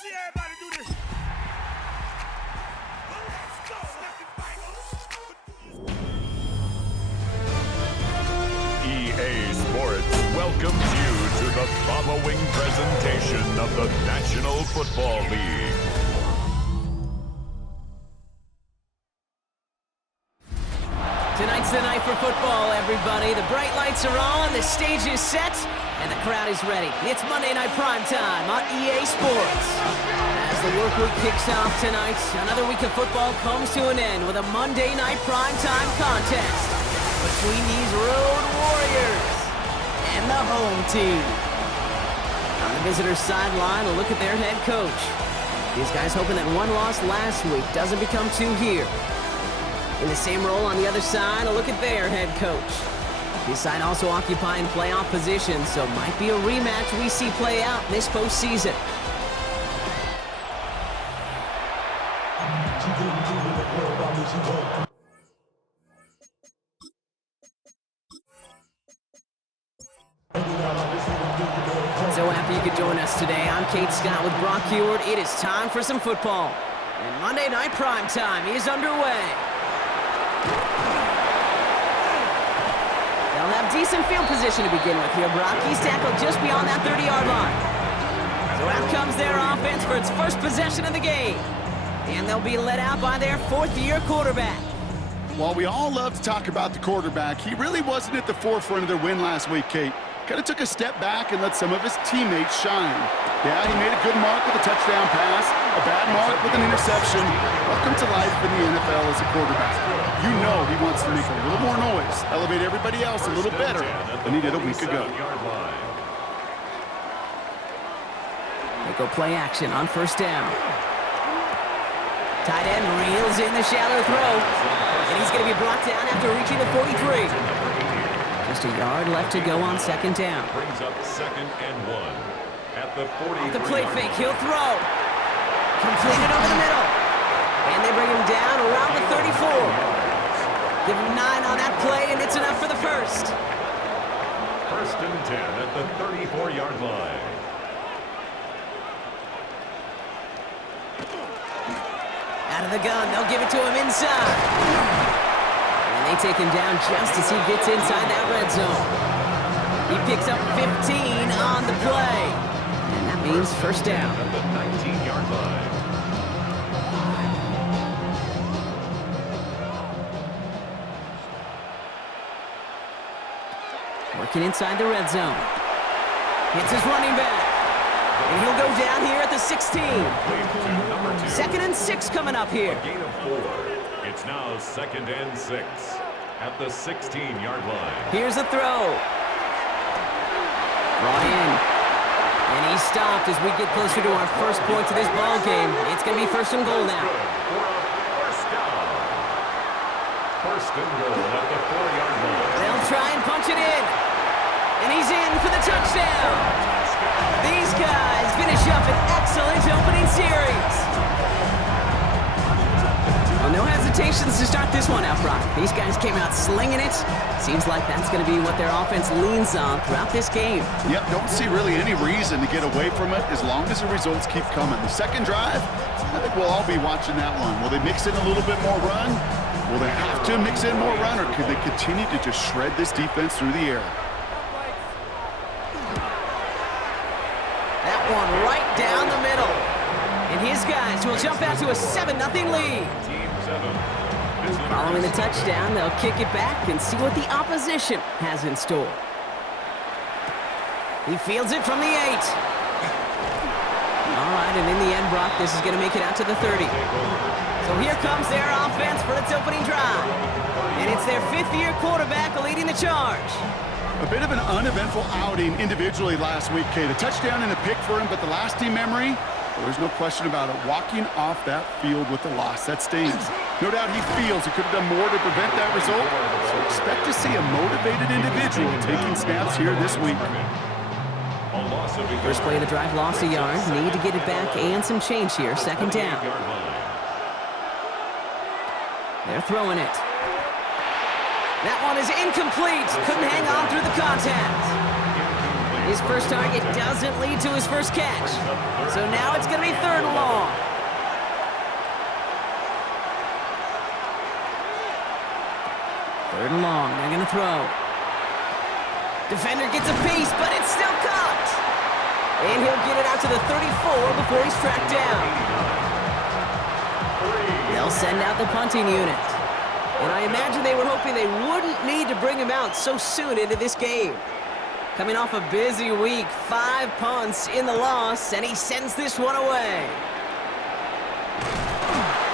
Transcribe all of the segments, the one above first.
see everybody do this. Let's go. EA Sports welcomes you to the following presentation of the National Football League. Tonight's the night for football, everybody. The bright lights are on, the stage is set, and the crowd is ready. It's Monday Night Primetime on EA Sports. As the work week kicks off tonight, another week of football comes to an end with a Monday Night Primetime contest between these road warriors and the home team. On the visitor's sideline, a look at their head coach. These guys hoping that one loss last week doesn't become two here. In the same role on the other side, a look at their head coach. His side also occupying playoff position, so might be a rematch we see play out this postseason. So happy you could join us today. I'm Kate Scott with Brock Heward. It is time for some football. And Monday Night Primetime is underway. They'll have decent field position to begin with here, Brock. He's tackled just beyond that 30-yard line. So out comes their offense for its first possession of the game. And they'll be led out by their fourth-year quarterback. While we all love to talk about the quarterback, he really wasn't at the forefront of their win last week, Kate. Kind of took a step back and let some of his teammates shine. Yeah, he made a good mark with a touchdown pass, a bad mark with an interception. Welcome to life in the NFL as a quarterback. You know he wants to make a little more noise, elevate everybody else a little better than he did a week ago. They go play action on first down. Tight end reels in the shallow throw. And he's going to be brought down after reaching the 43. Just a yard left to go on second down. Brings up second and 1 at the 40. Off the play fake, he'll throw. Completed over the middle. And they bring him down around the 34. Give him 9 on that play, and it's enough for the first. First and 10 at the 34-yard line. Out of the gun, they'll give it to him inside. And they take him down just as he gets inside that red zone. He picks up 15 on the play. And that means first down. At the 19-yard line. Working inside the red zone. Hits his running back. And he'll go down here at the 16. Second and 6 coming up here. A gain of 4. It's now second and 6 at the 16-yard line. Here's a throw. Brought in. And he's stopped as we get closer to our first point to this ball game. It's going to be first and goal now. First down. First and goal at the 4-yard line. They'll try and punch it in. And he's in for the touchdown. These guys finish up an excellent opening series. Well, no hesitations to start this one out, Brock. These guys came out slinging it. Seems like that's going to be what their offense leans on throughout this game. Yep, don't see really any reason to get away from it as long as the results keep coming. The second drive, I think we'll all be watching that one. Will they mix in a little bit more run? Will they have to mix in more run, or could they continue to just shred this defense through the air? That one right down the middle. And his guys will jump out to a 7-0 lead. Following the touchdown, they'll kick it back and see what the opposition has in store. He fields it from the 8. All right, and in the end, Brock, this is going to make it out to the 30. So here comes their offense for its opening drive. And it's their 5th-year quarterback leading the charge. A bit of an uneventful outing individually last week, Kate. A touchdown and a pick for him, but the lasting memory, well, there's no question about it. Walking off that field with the loss, that stings. No doubt he feels he could have done more to prevent that result. So expect to see a motivated individual taking snaps here this week. First play of the drive, lost a yard. Need to get it back and some change here. Second down. They're throwing it. That one is incomplete. Couldn't hang on through the contact. His first target doesn't lead to his first catch. So now it's going to be 3rd and long. Third and long, they're going to throw. Defender gets a piece, but it's still caught. And he'll get it out to the 34 before he's tracked down. They'll send out the punting unit. And I imagine they were hoping they wouldn't need to bring him out so soon into this game. Coming off a busy week, 5 punts in the loss, and he sends this one away.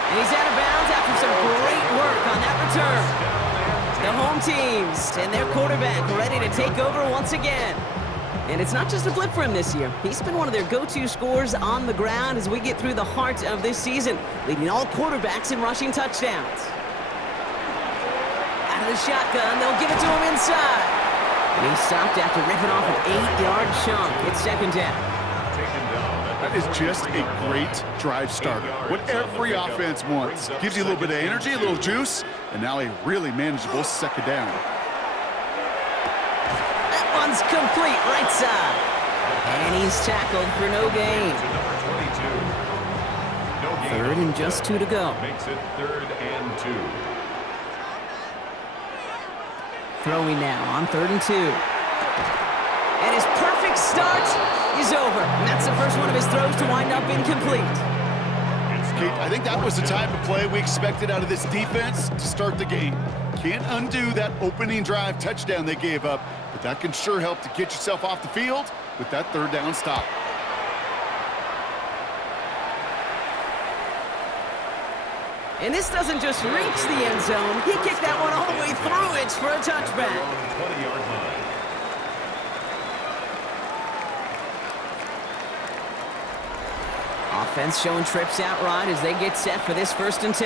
And he's out of bounds after some great work on that return. The home teams and their quarterback ready to take over once again. And it's not just a blip for him this year. He's been one of their go-to scorers on the ground as we get through the heart of this season, leading all quarterbacks in rushing touchdowns. Out of the shotgun, they'll give it to him inside. And he stopped after ripping off an 8-yard chunk. It's 2nd down. That is just a great drive starter. What every offense wants. Gives you a little bit of energy, a little juice, and now a really manageable 2nd down. That one's complete right side. And he's tackled for no gain. 3rd and just 2 to go. Makes it 3rd and 2. Throwing now on 3rd and 2. And his perfect start is over. And that's the first one of his throws to wind up incomplete. Kate, I think that was the type of play we expected out of this defense to start the game. Can't undo that opening drive touchdown they gave up, but that can sure help to get yourself off the field with that 3rd down stop. And this doesn't just reach the end zone. He kicked that one all the way through it for a touchback. 20-yard line. Offense showing trips out right as they get set for this 1st and 10.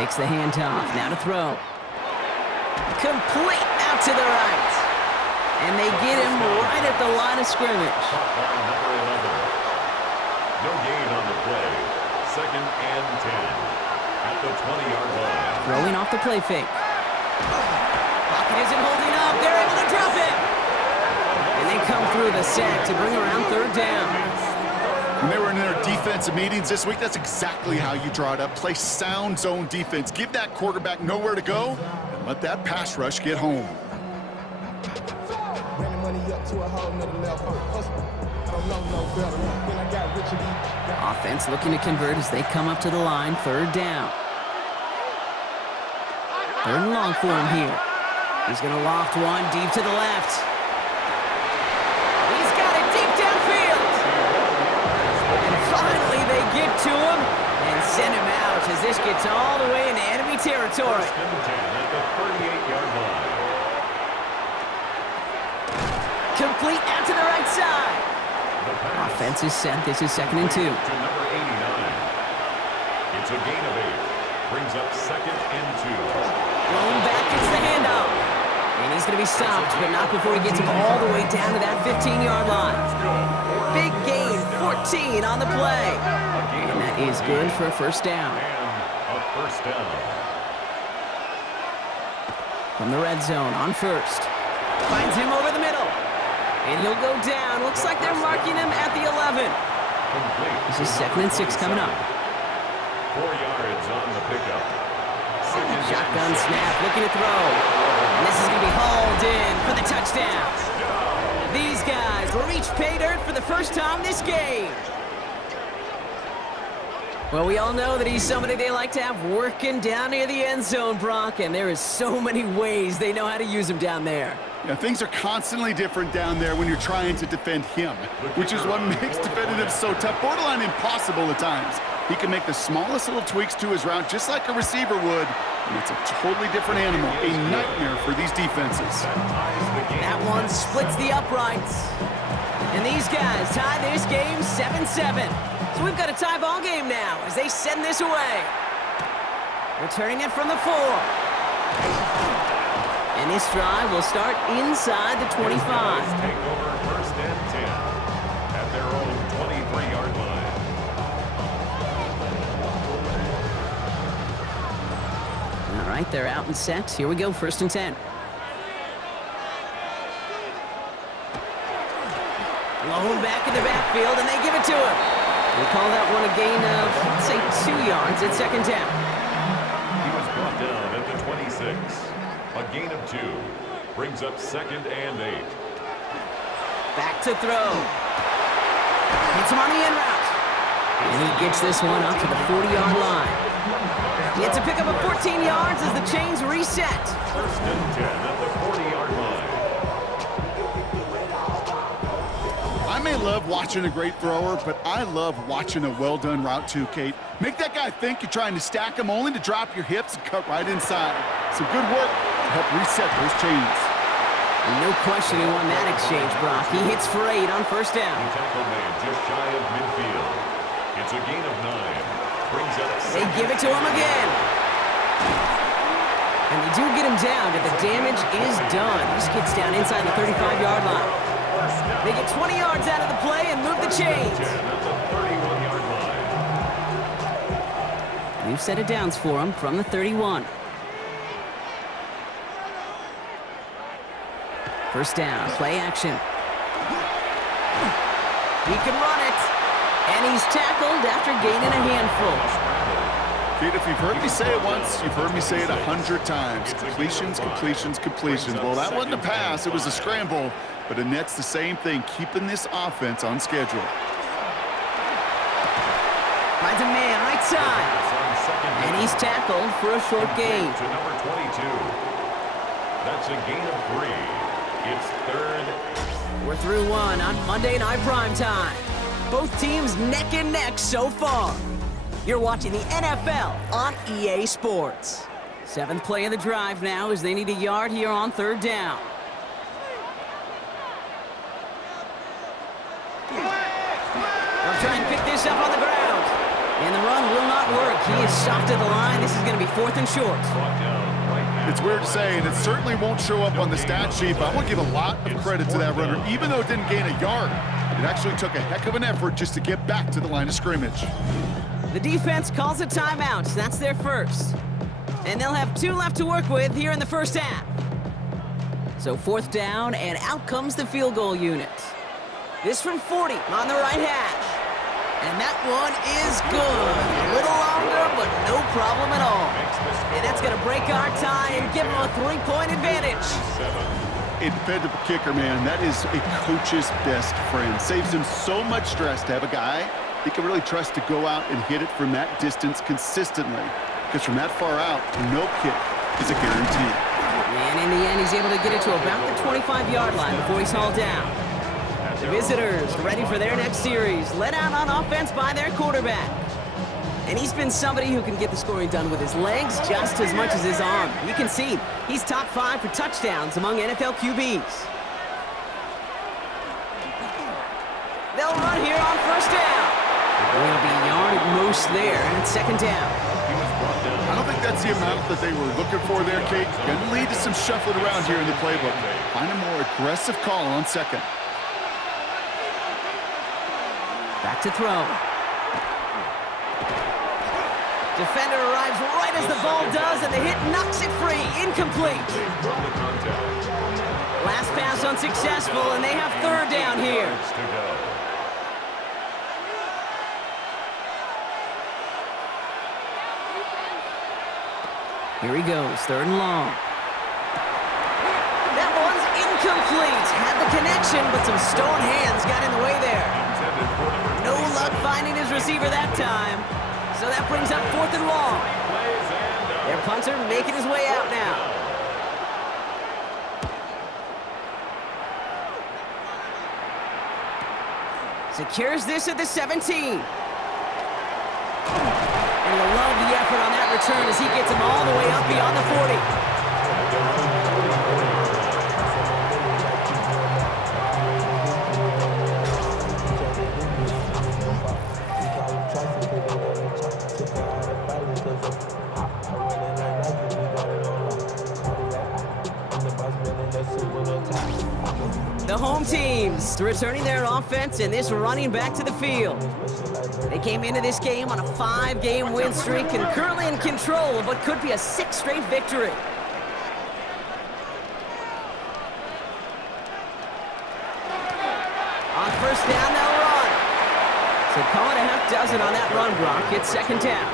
Takes the handoff, now to throw. Complete out to the right. And they get him right at the line of scrimmage. No gain on the play. 2nd and 10 at the 20-yard line. Throwing off the play fake. Pocket isn't holding up. They're able to drop it. And they come through the sack to bring around 3rd down. When they were in their defensive meetings this week, that's exactly how you draw it up. Play sound zone defense. Give that quarterback nowhere to go and let that pass rush get home. Offense looking to convert as they come up to the line. 3rd down. 3rd and long for him here. He's going to loft one deep to the left. He's got it deep downfield. And finally they get to him and send him out as this gets all the way into enemy territory. 1st and 10 at the 38-yard line. Complete out to the right side. Offense is set. This is 2nd and 2. To number 89. It's a gain of 8. Brings up 2nd and 2. Thrown back, gets the handoff. And he's going to be stopped, but not before he gets him all the way down to that 15-yard line. Big gain, 14 on the play. And that is good for a 1st down. And a 1st down. From the red zone on 1st. Finds him over the middle. And he'll go down. Looks like they're marking him at the 11. This is 2nd and 6 coming up. 4 yards on the pickup. Shotgun snap, looking to throw. And this is going to be hauled in for the touchdown. These guys will reach pay dirt for the first time this game. Well, we all know that he's somebody they like to have working down near the end zone, Brock, and there is so many ways they know how to use him down there. Yeah, things are constantly different down there when you're trying to defend him, which is what makes defending him so tough, borderline impossible at times. He can make the smallest little tweaks to his route just like a receiver would, and it's a totally different animal, a nightmare for these defenses. That one splits the uprights. And these guys tie this game 7-7. So we've got a tie ball game now as they send this away. Returning it from the 4. And this drive will start inside the 25. Take over 1st and 10 at their own 23-yard line. All right, they're out and set. Here we go, 1st and 10. Blown back in the backfield, and they give it to him. We call that one a gain of, let's say, 2 yards at second down. He was brought down at the 26. A gain of 2. Brings up 2nd and 8. Back to throw. Hits him on the in route. And he gets this one up to the 40-yard line. He had to pick up a 14 yards as the chains reset. 1st and 10 at the 40-yard line. I may love watching a great thrower, but I love watching a well-done route too, Kate. Make that guy think you're trying to stack him only to drop your hips and cut right inside. Some good work to help reset those chains. No question he won that exchange, Brock. He hits for 8 on 1st down. The tackle made just shy of midfield. It's a gain of 9. Brings up They give it to him again. And they do get him down, but the damage is done. This gets down inside the 35-yard line. They get 20 yards out of the play and move the chains. At the 31-yard line. New set of downs for him from the 31. 1st down, play action. He can run it. And he's tackled after gaining a handful. Kate, if you've heard me say it once, you've heard me say it 100 times. Completions, completions, completions. Well, that wasn't a pass. It was a scramble. But Annette's the same thing, keeping this offense on schedule. Finds a man right side. And he's tackled for a short gain. To number 22. That's a gain of 3. It's 3rd. We're through one on Monday Night Primetime. Both teams neck and neck so far. You're watching the NFL on EA Sports. 7th play of the drive now as they need a yard here on 3rd down. They'll try and pick this up on the ground. And the run will not work. He is soft at the line. This is going to be 4th and short. It's weird to say, and it certainly won't show up on the stat sheet, but I want to give a lot of credit to that runner. Even though it didn't gain a yard, it actually took a heck of an effort just to get back to the line of scrimmage. The defense calls a timeout. That's their first. And they'll have 2 left to work with here in the 1st half. So 4th down, and out comes the field goal unit. This from 40 on the right hash. And that one is good. A little longer, but no problem at all. And that's going to break our tie and give them a 3-point advantage. A dependable kicker, man, that is a coach's best friend. Saves him so much stress to have a guy he can really trust to go out and hit it from that distance consistently. Because from that far out, no kick is a guarantee. And in the end, he's able to get it to about the 25-yard line before he's hauled down. The visitors ready for their next series, led out on offense by their quarterback. And he's been somebody who can get the scoring done with his legs just as much as his arm. You can see he's top 5 for touchdowns among NFL QBs. They'll run here on 1st down. Will be a yard at most there, and it's 2nd down. I don't think that's the amount that they were looking for there, Kate. Going to lead to some shuffling around here in the playbook. Find a more aggressive call on 2nd. Back to throw. Defender arrives right as the ball does, and the hit knocks it free. Incomplete. Last pass unsuccessful, and they have 3rd down here. Here he goes, 3rd and long. That one's incomplete. Had the connection, but some stone hands got in the way there. No luck finding his receiver that time. So that brings up 4th and long. Their punter making his way out now. Secures this at the 17. And you'll love the effort on that return as he gets him all the way up beyond the 40. The home teams returning their offense and this running back to the field. They came into this game on a 5-game win streak and currently in control of what could be a 6th straight victory. On first down, they'll run. So call it a half dozen on that run block. It's second down.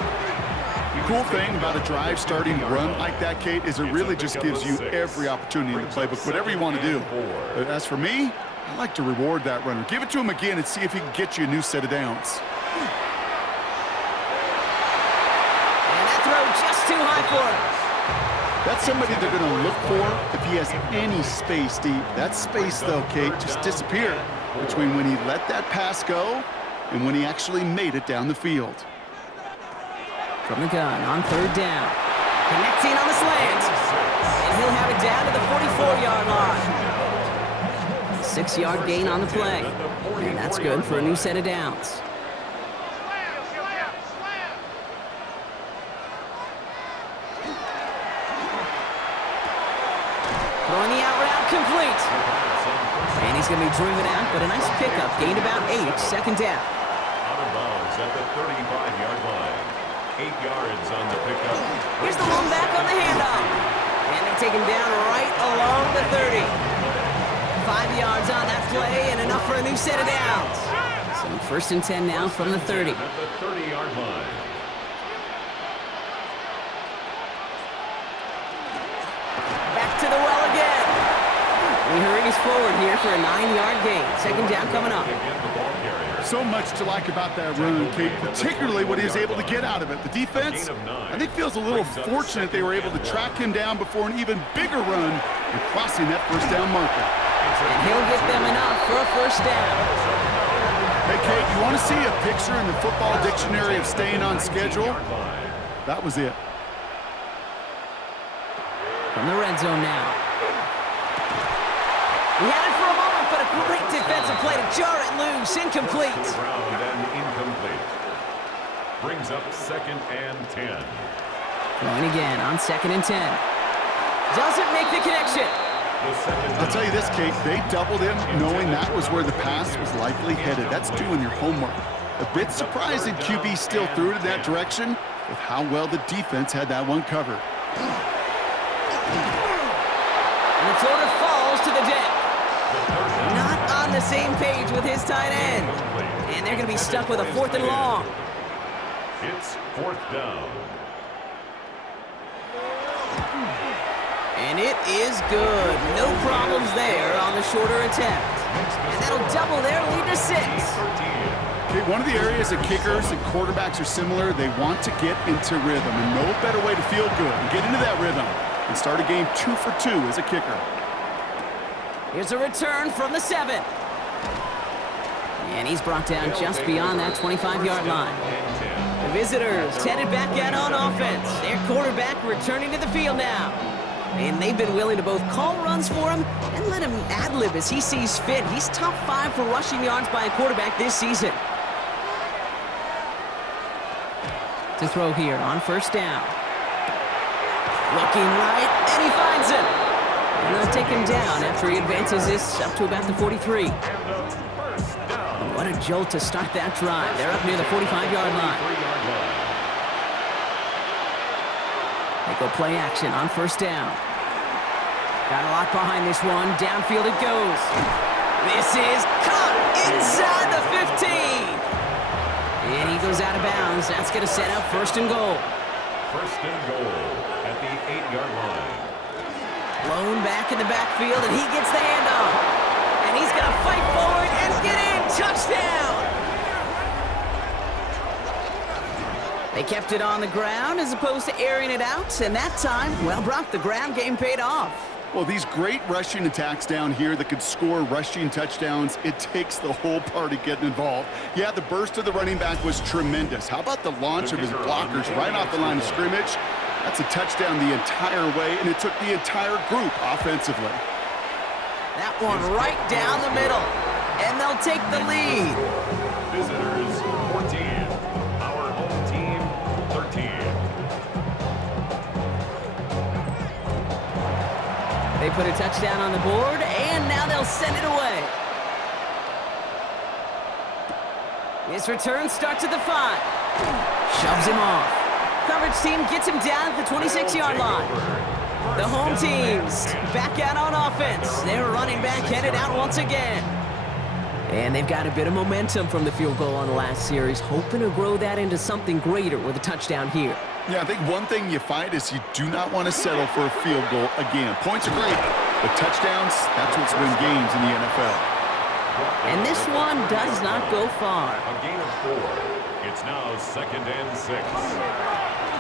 The cool thing about a drive starting run like that, Kate, is it really just gives you every opportunity in the playbook, whatever you want to do. But as for me, I like to reward that runner. Give it to him again and see if he can get you a new set of downs. And that throw just too high for him. That's somebody they're going to look for if he has any space deep. That space, though, Kate, just disappeared between when he let that pass go and when he actually made it down the field. From the gun on third down. Connecting on the slant. And he'll have it down to the 44-yard line. 6-yard gain on the play. And that's good for a new set of downs. Throwing the out route complete. And he's going to be driven out, but a nice pickup. Gained about 8, second down. Out of bounds at the 35-yard line. 8 yards on the pickup. Here's the one back on the handoff. And they take him down right along the 30. 5 yards on that play and enough for a new set of downs. So first and 10 now from the 30. At the 30-yard line. Back to the well again. He hurries forward here for a 9-yard gain. Second down coming up. So much to like about that run, Kate, particularly what he was able to get out of it. The defense, I think, feels a little fortunate they were able to track him down before an even bigger run and crossing that first down marker. And he'll get them enough for a first down. Hey, Kate, you want to see a picture in the football dictionary of staying on schedule? That was it. From the red zone now. He had it for a moment, but a great defensive play to jar it loose. Incomplete. Round and incomplete. Brings up second and 10. Throwing again on second and 10. Doesn't make the connection. I'll tell you this, Kate, they doubled him knowing that was where the pass was likely headed. That's doing your homework. A bit surprising QB still threw it in that direction with how well the defense had that one covered. And the floater falls to the deck. Not on the same page with his tight end. And they're going to be stuck with a 4th and long. It's 4th down. And it is good. No problems there on the shorter attempt. And that'll double their lead to 6. Okay, one of the areas that kickers and quarterbacks are similar, they want to get into rhythm. And no better way to feel good and get into that rhythm and start a game 2 for 2 as a kicker. Here's a return from the 7. And he's brought down just beyond that 25-yard line. The visitors headed back out on offense. Their quarterback returning to the field now. And they've been willing to both call runs for him and let him ad-lib as he sees fit. He's top 5 for rushing yards by a quarterback this season. To throw here on first down. Looking right, and he finds him. And they'll take him down after he advances this up to about the 43. What a jolt to start that drive. They're up near the 45-yard line. They go play action on first down. Got a lot behind this one. Downfield it goes. This is caught inside the 15. And he goes out of bounds. That's going to set up first and goal. First and goal at the 8-yard line. Blown back in the backfield, and he gets the handoff. And he's going to fight forward and get in. Touchdown! They kept it on the ground as opposed to airing it out, and that time, well, Brock, the ground game paid off. Well, these great rushing attacks down here that could score rushing touchdowns, it takes the whole party getting involved. Yeah, the burst of the running back was tremendous. How about the launch of his blockers right off the line of scrimmage? That's a touchdown the entire way, and it took the entire group offensively. That one right down the middle, and they'll take the lead. Visitors 14, our home team 13. They put a touchdown on the board, and now they'll send it away. This return starts at the 5. Shoves him off. Coverage team gets him down at the 26-yard line. The home team's back out on offense. Their running back headed out once again. And they've got a bit of momentum from the field goal on the last series, hoping to grow that into something greater with a touchdown here. Yeah, I think one thing you find is you do not want to settle for a field goal again. Points are great, but touchdowns, that's what's win games in the NFL. And this one does not go far. A gain of 4. It's now 2nd and 6.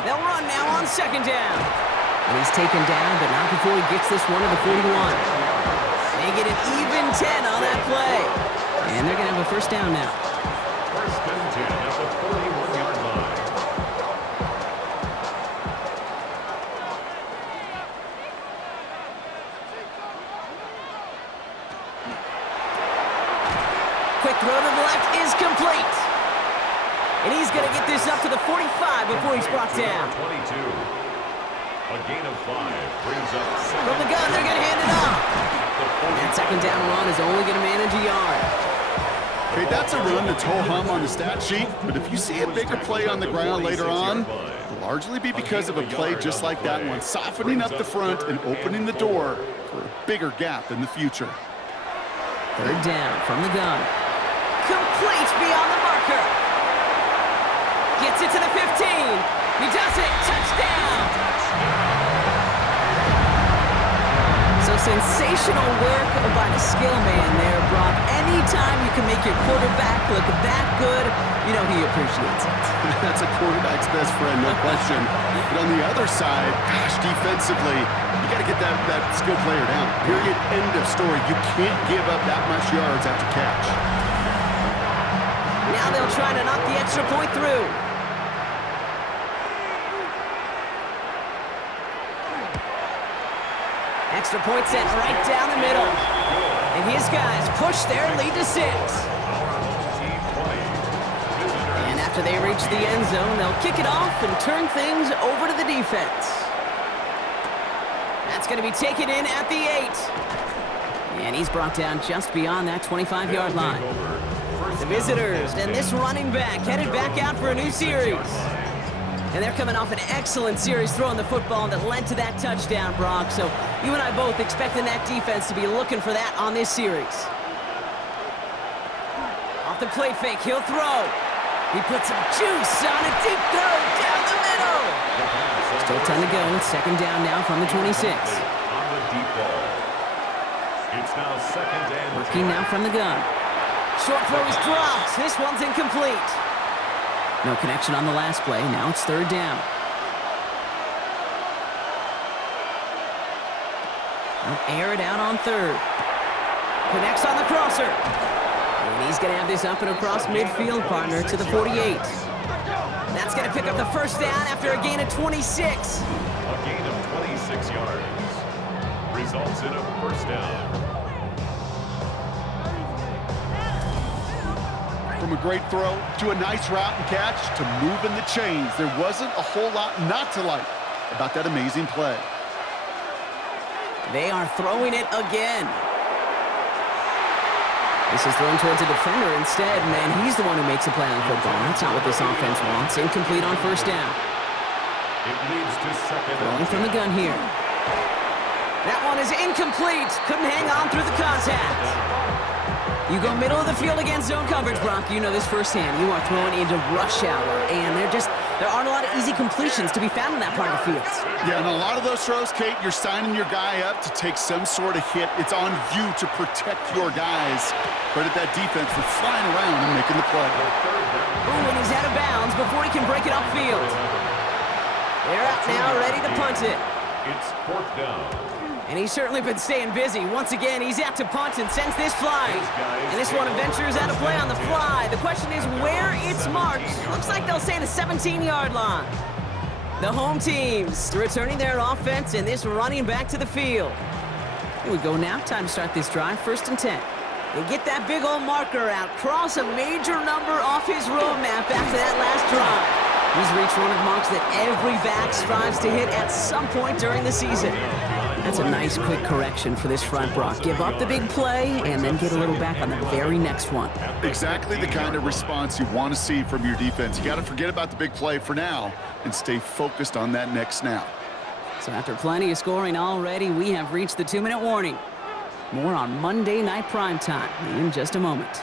They'll run now on 2nd down. And he's taken down, but not before he gets this one to the 41. They get an even 10 on that play. And they're going to have a 1st down now. 1st and 10 at the 41-yard line. Quick throw to the left is complete. And he's going to get this up to the 45 before he's brought down. 22. A gain of 5 brings up 7. From the gun, they're going to hand it off. And that 2nd down run is only going to manage a yard. Okay, that's a run that's ho-hum on the stat sheet, but if you see a bigger play on the ground later on, it'll largely be because of a play just like that one, softening up the front and opening the door for a bigger gap in the future. 3rd down from the gun. Complete beyond the marker. Gets it to the 15. He does it. Touchdown. So sensational work by the skill man there, Brock. Anytime you can make your quarterback look that good, you know he appreciates it. That's a quarterback's best friend, no question. But on the other side, gosh, defensively, you got to get that skill player down. Period. End of story. You can't give up that much yards after catch. Now they'll try to knock the extra point through. Extra point sent right down the middle. And his guys push their lead to 6. And after they reach the end zone, they'll kick it off and turn things over to the defense. That's going to be taken in at the 8. And he's brought down just beyond that 25-yard line. The visitors and this running back headed back out for a new series. And they're coming off an excellent series throwing the football that led to that touchdown, Brock. So you and I both expecting that defense to be looking for that on this series. Off the play fake, he'll throw. He puts some juice on a deep throw down the middle. Still 10 to go. It's 2nd down now from the 26. On the deep ball. It's now 2nd and 10. Working now from the gun. Short throw is dropped. This one's incomplete. No connection on the last play. Now it's 3rd down. They'll air it out on 3rd. Connects on the crosser. And he's going to have this up and across midfield, partner, to the 48. That's going to pick up the 1st down after a gain of 26. A gain of 26 yards. Results in a 1st down. From a great throw to a nice route and catch to moving the chains. There wasn't a whole lot not to like about that amazing play. They are throwing it again. This is thrown towards a defender instead, and he's the one who makes a play on the football. That's not what this offense wants. Incomplete on 1st down. It leads to 2nd. Throwing from the gun here. That one is incomplete. Couldn't hang on through the contact. You go middle of the field against zone coverage, Brock. You know this firsthand. You are throwing into rush hour, and there aren't a lot of easy completions to be found in that part of the field. Yeah, and a lot of those throws, Kate, you're signing your guy up to take some sort of hit. It's on you to protect your guys. Credit that defense for flying around and making the play. Ooh, and he's out of bounds before he can break it upfield. They're out now, ready to punt it. It's 4th down. And he's certainly been staying busy. Once again, he's out to punt and sends this flying. And this one ventures out of play on the fly. The question is where it's marked. Looks like they'll say the 17-yard line. The home teams returning their offense and this running back to the field. Here we go now. Time to start this drive. 1st and 10. They get that big old marker out. Cross a major number off his roadmap after that last drive. He's reached one of the marks that every back strives to hit at some point during the season. That's a nice quick correction for this front, Brock. Give up the big play and then get a little back on the very next one. Exactly the kind of response you want to see from your defense. You got to forget about the big play for now and stay focused on that next snap. So after plenty of scoring already, we have reached the 2-minute warning. More on Monday Night Primetime in just a moment.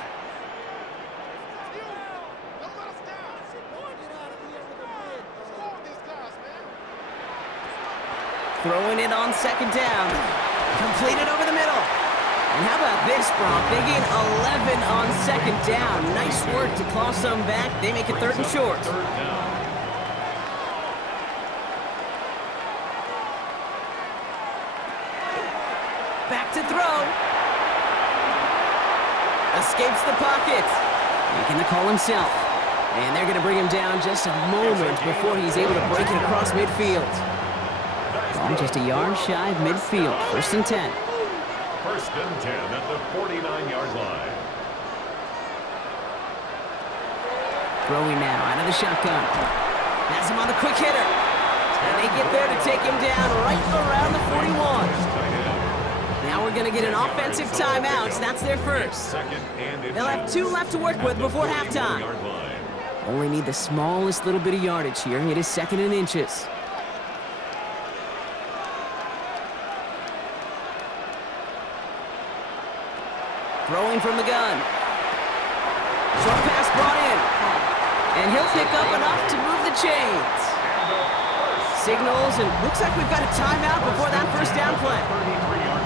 Throwing it on second down. Completed over the middle. And how about this, Brock? They gain 11 on second down. Nice work to claw some back. They make it 3rd and short. Back to throw. Escapes the pocket. Making the call himself. And they're going to bring him down just a moment before he's able to break it across midfield. Ball just a yard shy of midfield. 1st and 10. 1st and 10 at the 49-yard line. Throwing now out of the shotgun. Has him on the quick hitter. And they get there to take him down right around the 41. Now we're going to get an offensive timeout. That's their first. They'll have 2 left to work with before halftime. Only need the smallest little bit of yardage here. It is 2nd and inches. Throwing from the gun. Short pass brought in. And he'll pick up enough to move the chains. Signals, and looks like we've got a timeout before that 1st down play.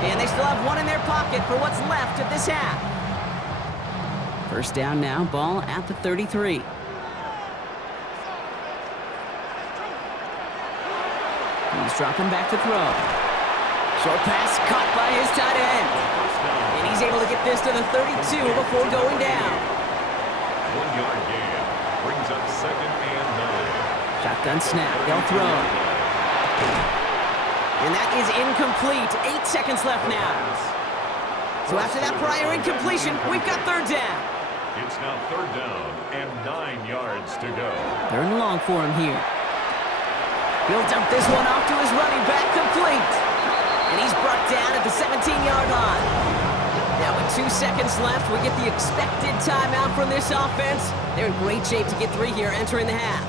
And they still have 1 in their pocket for what's left of this half. 1st down now, ball at the 33. He's dropping back to throw. Short pass caught by his tight end. And he's able to get this to the 32 before going down. 1-yard gain brings up 2nd and 9. Shotgun snap, they'll throw. And that is incomplete. 8 seconds left now. So after that prior incompletion, we've got 3rd down. It's now 3rd down and 9 yards to go. 3rd and long for him here. He'll dump this one off to his running back, complete. And he's brought down at the 17-yard line. Now with 2 seconds left, we get the expected timeout from this offense. They're in great shape to get 3 here entering the half.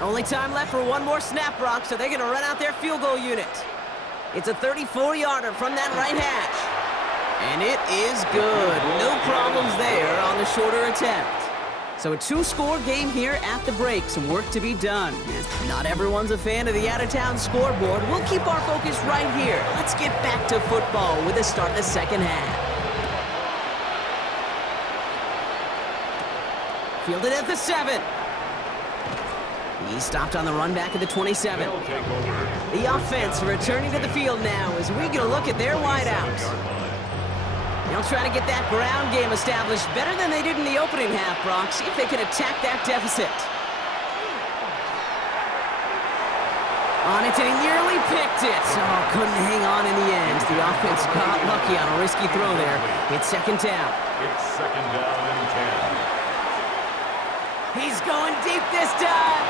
Only time left for 1 more snap, Brock, so they're going to run out their field goal unit. It's a 34-yarder from that right hash. And it is good. No problems there on the shorter attempt. So a 2-score game here at the break. Some work to be done. Not everyone's a fan of the out-of-town scoreboard. We'll keep our focus right here. Let's get back to football with the start of the 2nd half. Fielded at the 7. He stopped on the run back at the 27. The offense returning to the field now as we get a look at their wideouts. They'll try to get that ground game established better than they did in the opening half, Brock. See if they can attack that deficit. On it, and he nearly picked it. Oh, couldn't hang on in the end. The offense got lucky on a risky throw there. It's 2nd down. It's 2nd down and 10. He's going deep this time.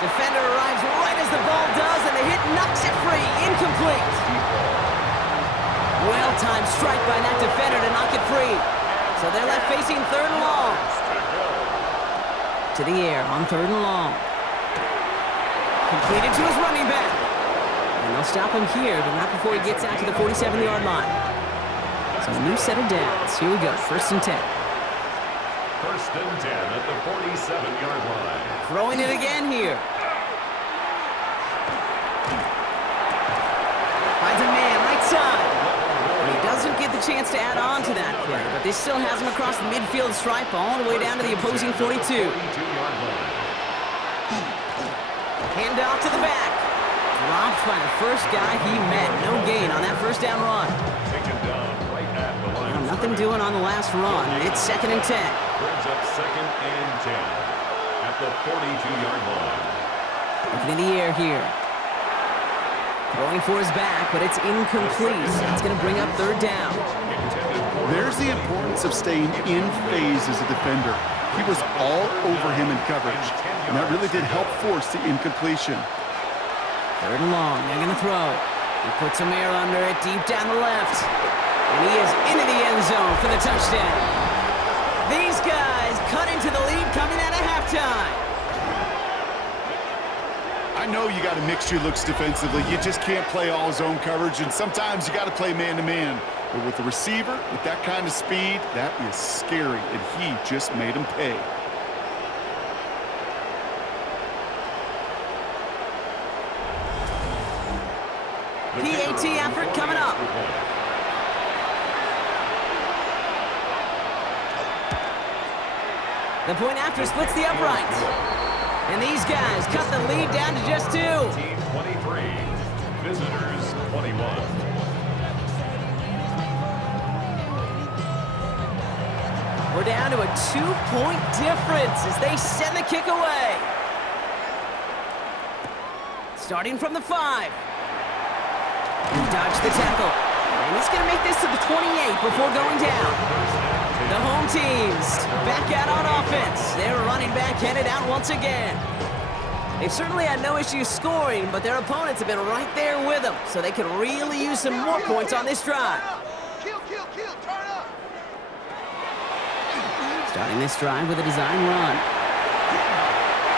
Defender arrives right as the ball does, and the hit knocks it free. Incomplete. Well-timed strike by that defender to knock it free. So they're left facing 3rd and long. To the air on 3rd and long. Completed to his running back. And they'll stop him here, but not before he gets out to the 47-yard line. So a new set of downs. Here we go, 1st and 10. 1st and 10 at the 47-yard line. Throwing it again here. Finds a man right side. And he doesn't get the chance to add on to that play, but this still has him across the midfield stripe all the way down to the opposing 42. Hand off to the back. Dropped by the first guy he met. No gain on that 1st down run. Taken down right at the line. Now, nothing doing on the last run. It's 2nd and 10. Brings up 2nd and 10 at the 42-yard line. Looking in the air here. Throwing for his back, but it's incomplete. That's going to bring up 3rd down. There's the importance of staying in phase as a defender. He was all over him in coverage, and that really did help force the incompletion. 3rd and long, they're going to throw. He puts some air under it, deep down the left. And he is into the end zone for the touchdown. These guys cut into the lead coming out of halftime. I know you got to mix your looks defensively. You just can't play all zone coverage, and sometimes you got to play man-to-man. But with the receiver, with that kind of speed, that is scary, and he just made him pay. PAT effort coming up. The point after splits the uprights. And these guys cut the lead down to just 2. Team 23, visitors 21. We're down to a 2-point difference as they send the kick away. Starting from the 5. Dodged the tackle. And he's going to make this to the 28 before going down. The home teams back out on offense. Their running back headed out once again. They've certainly had no issues scoring, but their opponents have been right there with them, so they could really use some more points on this drive. Starting this drive with a design run.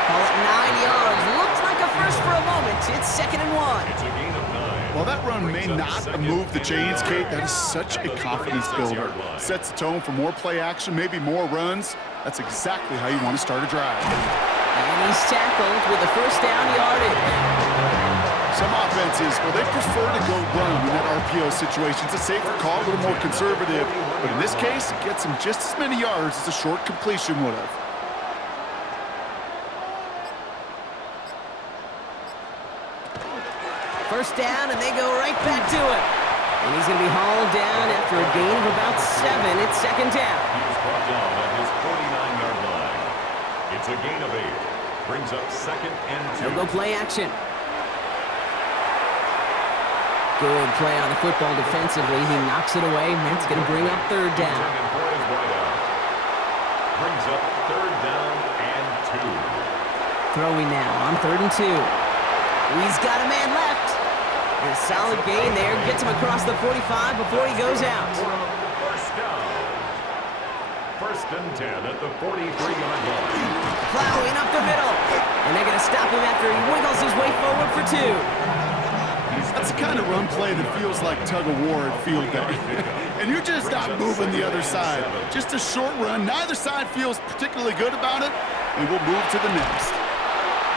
Call it 9 yards. Looks like a first for a moment. It's 2nd and 1. It's a gain of 9. While that run may not move the chains, Kate, that is such a confidence builder. Sets the tone for more play action, maybe more runs. That's exactly how you want to start a drive. And he's tackled with the first down yardage. Some offenses, well, they prefer to go run in that RPO situation. It's a safer call, a little more conservative. But in this case, it gets him just as many yards as a short completion would have. First down, and they go right back to it. And he's going to be hauled down after a gain of about 7. It's 2nd down. He was brought down at his 49-yard line. It's a gain of 8. Brings up 2nd and 2. They'll go play action. Good play on the football defensively. He knocks it away. That's going to bring up 3rd down. Brings up 3rd down and 2. Throwing now on 3rd and 2. He's got a man left. And a solid gain there. Gets him across the 45 before he goes out. First down. 1st and 10 at the 43-yard line. Plowing up the middle. And they're going to stop him after he wiggles his way forward for 2. That's the kind of run play that feels like tug-of-war at field day. And you're just not moving the other side. Just a short run. Neither side feels particularly good about it. And we'll move to the next.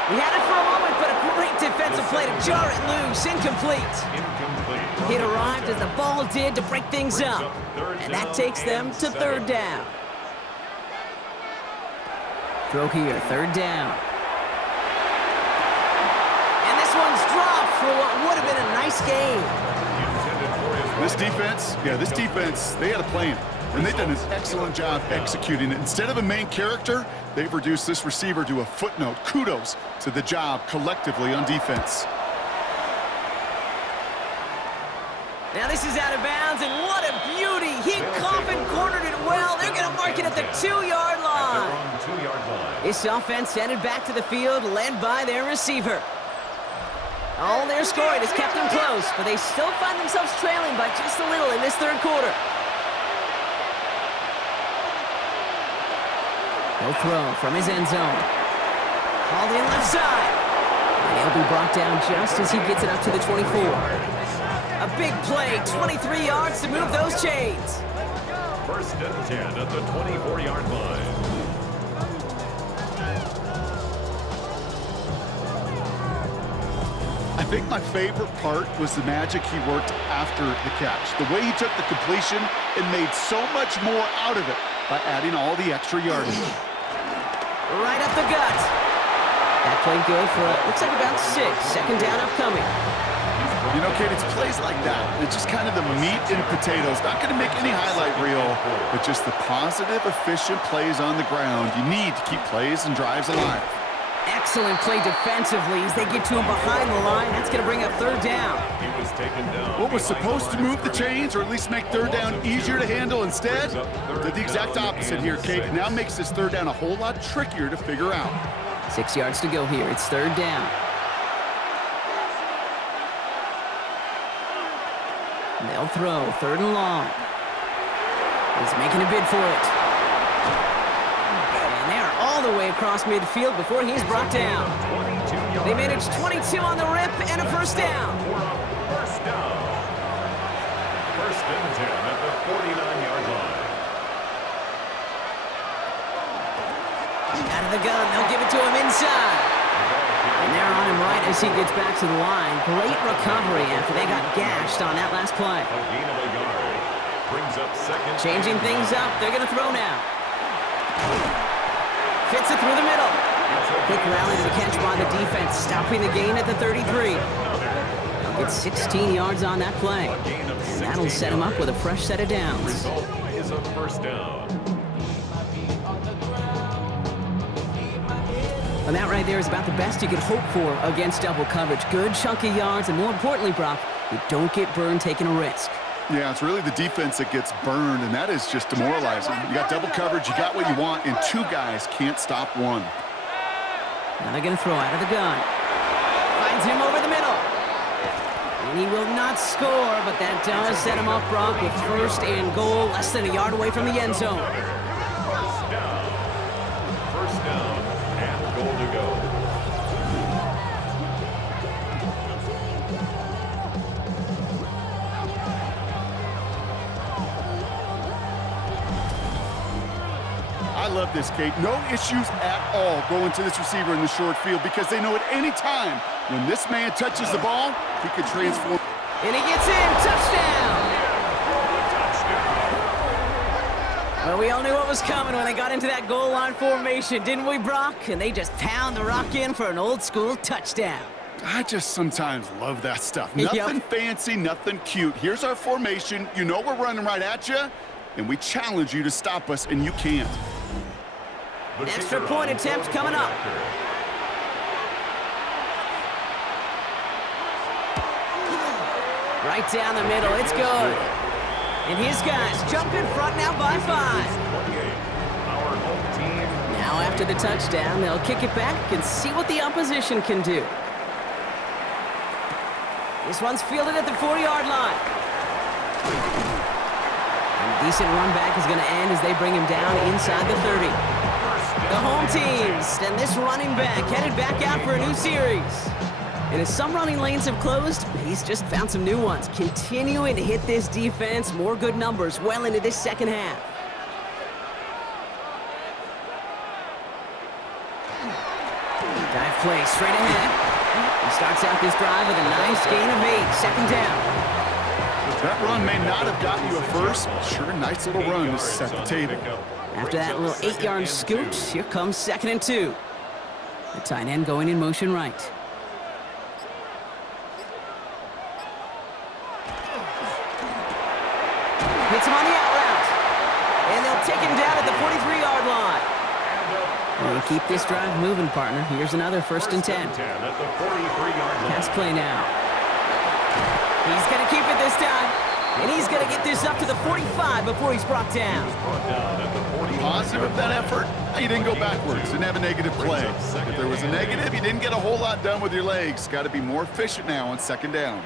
He had it for a moment, but a great defensive play to jar it loose. Incomplete. It arrived as the ball did to break things up. And that takes them to 3rd down. Throw here, 3rd down. And this one's dropped for what would have been a nice game. This defense, they had a plan. And they've done an excellent job executing it. Instead of a main character, they've reduced this receiver to a footnote. Kudos to the job collectively on defense. Now this is out of bounds, and what a beauty. He coffin cornered it well. They're going to mark it at the 2-yard line. This offense headed back to the field, led by their receiver. All their scoring has kept them close, but they still find themselves trailing by just a little in this 3rd quarter. He'll throw from his end zone. Hauled in left side. And he'll be brought down just as he gets it up to the 24. A big play, 23 yards to move those chains. 1st and 10 at the 24-yard line. I think my favorite part was the magic he worked after the catch. The way he took the completion and made so much more out of it by adding all the extra yardage. Right up the gut. That played good for, looks like about 6. 2nd down upcoming. You know, Kate, it's plays like that. It's just kind of the meat and potatoes. Not going to make any highlight reel, but just the positive, efficient plays on the ground. You need to keep plays and drives alive. Excellent play defensively as they get to him behind the line. That's going to bring up 3rd down. He was taken down. What was supposed to move the chains, or at least make 3rd down easier to handle instead, did the exact opposite here, Kate. Now makes this 3rd down a whole lot trickier to figure out. 6 yards to go here. It's 3rd down. And they'll throw 3rd and long. He's making a bid for it. And they're all the way across midfield before he's brought down. They managed 22 on the rip and a 1st down. First down. 1st and 10 at the 49-yard line. Out of the gun, they'll give it to him inside. And they're on him right as he gets back to the line. Great recovery after they got gashed on that last play. A gain of a yard. Brings up second. Changing things up. They're going to throw now. Fits it through the middle. Quick rally to the catch by the defense, stopping the gain at the 33. They'll get 16 yards on that play. And that'll set him up with a fresh set of downs. Result is a first down. And that right there is about the best you could hope for against double coverage. Good chunky yards, and more importantly, Brock, you don't get burned taking a risk. Yeah, it's really the defense that gets burned, and that is just demoralizing. You got double coverage, you got what you want, and two guys can't stop one. Now they're going to throw out of the gun. Finds him over the middle. And he will not score, but that does set him up, Brock, with first and goal, less than a yard away from the end zone. First down and goal to go. I love this, Kate. No issues at all going to this receiver in the short field because they know at any time when this man touches the ball, he can transform. And he gets in. Touchdown! Well, we all knew what was coming when they got into that goal line formation, didn't we, Brock? And they just pound the rock in for an old-school touchdown. I just sometimes love that stuff. Nothing fancy, nothing cute. Here's our formation. You know we're running right at you, and we challenge you to stop us, and you can't. Extra point attempt coming up. Right down the middle. It's good. And his guys jump in front now by 5. Now after the touchdown, they'll kick it back and see what the opposition can do. This one's fielded at the 40-yard line. And a decent run back is going to end as they bring him down inside the 30. The home teams and this running back headed back out for a new series. And as some running lanes have closed, he's just found some new ones. Continuing to hit this defense, more good numbers well into this second half. Dive play straight ahead. He starts out this drive with a nice gain of 8, second down. That run may not have gotten you a first, but sure, nice little run to set the table. After that little 8-yard scoot, here comes 2nd and 2. The tight end going in motion right. Hits him on the out route. And they'll take him down at the 43-yard line. We'll keep this drive moving, partner. Here's another 1st and 10. At the 43-yard line. Pass play now. He's going to keep it this time. And he's going to get this up to the 45 before he's brought down. Positive of that effort, you didn't go backwards, didn't have a negative play. If there was a negative, you didn't get a whole lot done with your legs. Got to be more efficient now on 2nd down.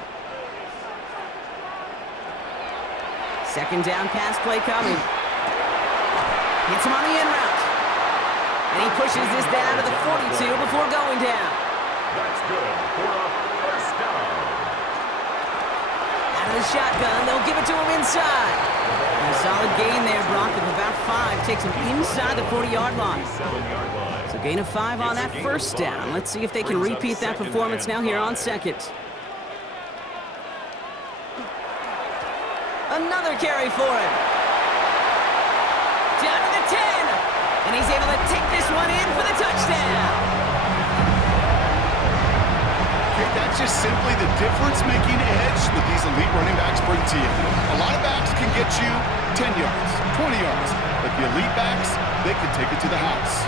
2nd down pass play coming. Hits him on the in route. And he pushes this down to the 42 before going down. That's good for a first down. Out of the shotgun, they'll give it to him inside. And a solid gain there, Brock, of about 5. Takes him inside the 40-yard line. So gain of 5 on that first down. Let's see if they can repeat that performance now here on 2nd. Another carry for him. Down to the 10. And he's able to take this one in for the touchdown. Okay, that's just simply the difference-making edge that these elite running backs bring to you. A lot of backs can get you 10 yards, 20 yards, but the elite backs, they can take it to the house.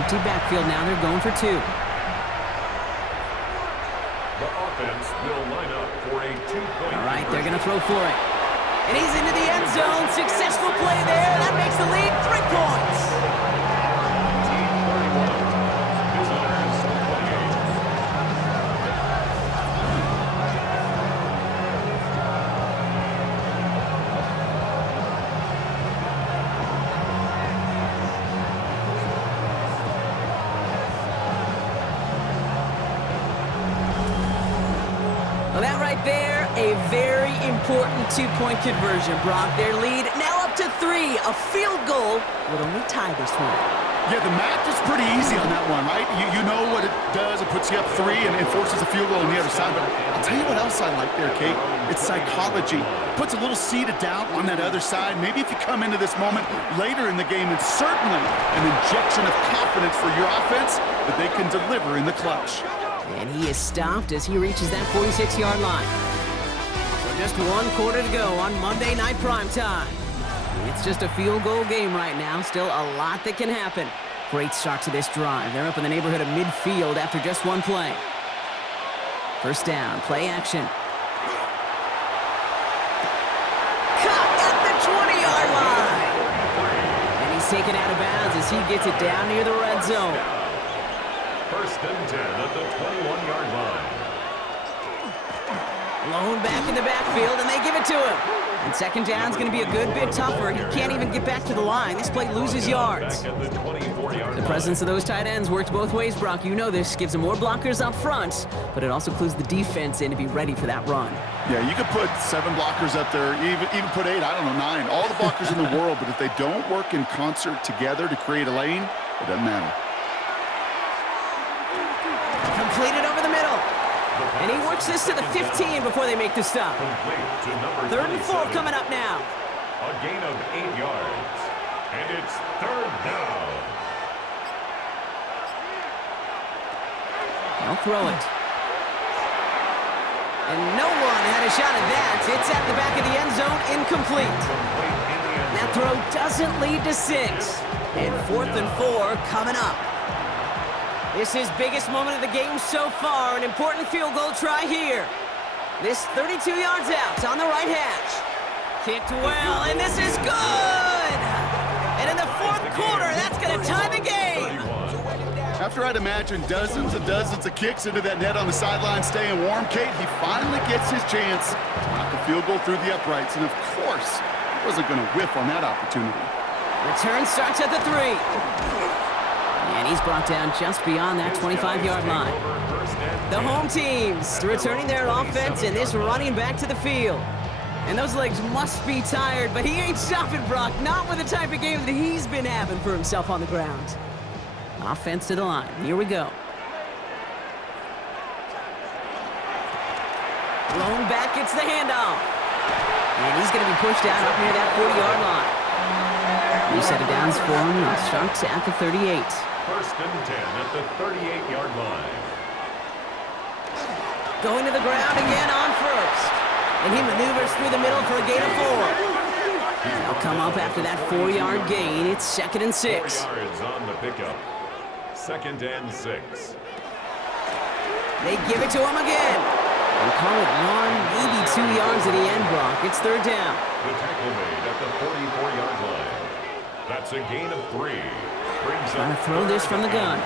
Empty backfield now, they're going for 2. The offense will line up for a 2-point. All right, they're going to throw for it. And he's into the end zone. Successful play there. That makes the lead 3 points. Team 31. Visitors 28. Well, that right there, a very important 2-point conversion. Brock, their lead now up to to 3. A field goal would only tie this one. Yeah, the math is pretty easy on that one, right? You know what it does. It puts you up 3 and forces a field goal on the other side. But I'll tell you what else I like there, Kate. It's psychology. Puts a little seed of doubt on that other side. Maybe if you come into this moment later in the game, and certainly an injection of confidence for your offense that they can deliver in the clutch. And he is stopped as he reaches that 46-yard line. So just 1 quarter to go on Monday Night Primetime. It's just a field goal game right now. Still a lot that can happen. Great start to this drive. They're up in the neighborhood of midfield after just 1 play. First down, play action. Caught at the 20-yard line. And he's taken out of bounds as he gets it down near the red zone. First and 10 at the 21-yard line. Blown back in the backfield, and they give it to him. And second down's going to be a good bit tougher. He can't even get back to the line. This play loses yards. The presence of those tight ends works both ways, Brock. You know this. Gives them more blockers up front, but it also clues the defense in to be ready for that run. Yeah, you could put 7 blockers up there, even put 8, I don't know, 9. All the blockers in the world, but if they don't work in concert together to create a lane, it doesn't matter. Completed over the middle. And he works this to the 15 before they make the stop. Third and 4 coming up now. A gain of 8 yards. And it's third down. They'll throw it. And no one had a shot at that. It's at the back of the end zone, incomplete. That throw doesn't lead to 6. And 4th and 4 coming up. This is biggest moment of the game so far. An important field goal try here. This 32 yards out on the right hash. Kicked well, and this is good! And in the 4th quarter, that's going to tie the game. After I'd imagine dozens and dozens of kicks into that net on the sideline staying warm, Kate, he finally gets his chance to knock a field goal through the uprights. And of course, he wasn't going to whiff on that opportunity. Return starts at the 3. And he's brought down just beyond that 25-yard line. The home team's returning their offense and this running back to the field. And those legs must be tired, but he ain't stopping, Brock. Not with the type of game that he's been having for himself on the ground. Offense to the line. Here we go. Blown back, it's the handoff. And he's going to be pushed out up near that 40-yard line. You set it down for him. He starts at the 38. First and 10 at the 38-yard line. Going to the ground again on first. And he maneuvers through the middle for a gain of 4. They'll come up after that 4-yard gain. It's 2nd and 6. 4 yards on the pickup. 2nd and 6. They give it to him again. And call it 1, maybe 2 yards at the end, Brock. It's 3rd down. The tackle made at the 44-yard line. That's a gain of 3. Trying to throw this from the gun. And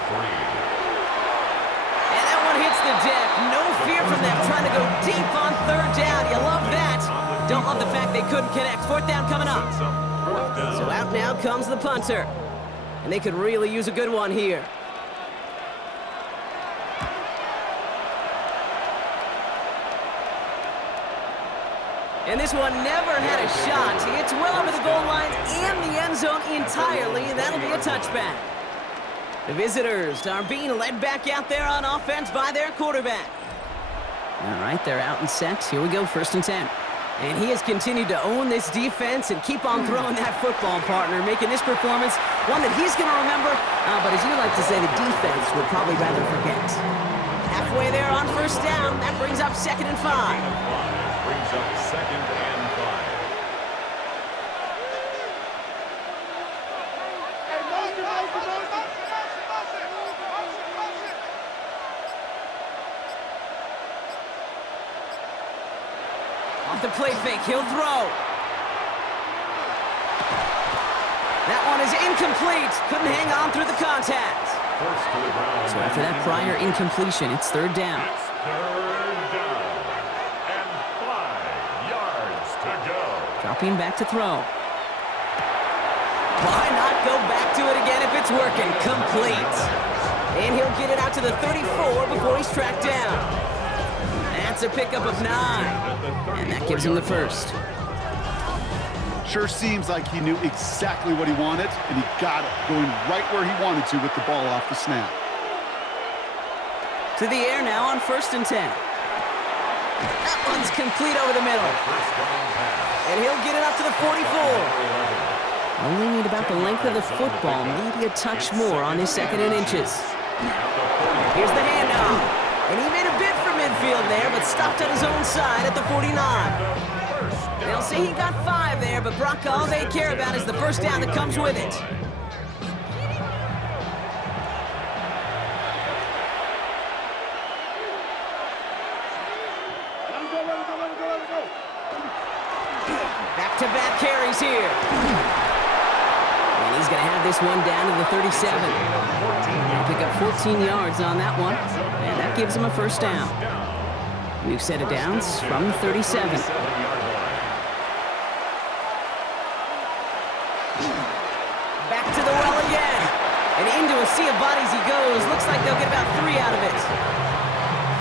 that one hits the deck. No fear from them. Trying to go deep on 3rd down. You love that. Don't love the fact they couldn't connect. 4th down coming up. So out now comes the punter. And they could really use a good one here. And this one never had a shot. It's well over the goal line and the end zone entirely, and that'll be a touchback. The visitors are being led back out there on offense by their quarterback. All right, they're out and set. Here we go, 1st and 10. And he has continued to own this defense and keep on throwing that football, partner, making this performance one that he's going to remember, but as you like to say, the defense would probably rather forget. Halfway there on 1st down, that brings up 2nd and 5. Brings up 2nd and 5. Off the play fake, he'll throw. That one is incomplete. Couldn't hang on through the contact. First to the ground. So after that prior incompletion, it's 3rd down. It's 3rd down. And 5 yards to go. Dropping back to throw. Why not go back to it again if it's working? Complete. And he'll get it out to the 34 before he's tracked down. That's a pickup of 9. And that gives him the first. Sure seems like he knew exactly what he wanted, and he got it, going right where he wanted to with the ball off the snap. To the air now on 1st and 10. That one's complete over the middle. And he'll get it up to the 44. Only need about the length of the football, maybe a touch more on his 2nd and inches. Here's the handoff. And he made a bid for midfield there, but stopped on his own side at the 49. They'll say he got 5 there, but Brock, all they care about is the first down that comes with it. Back-to-back carries here. And he's going to have this one down to the 37. He'll pick up 14 yards on that one, and that gives him a first down. New set of downs from 37. Back to the well again. And into a sea of bodies he goes. Looks like they'll get about 3 out of it.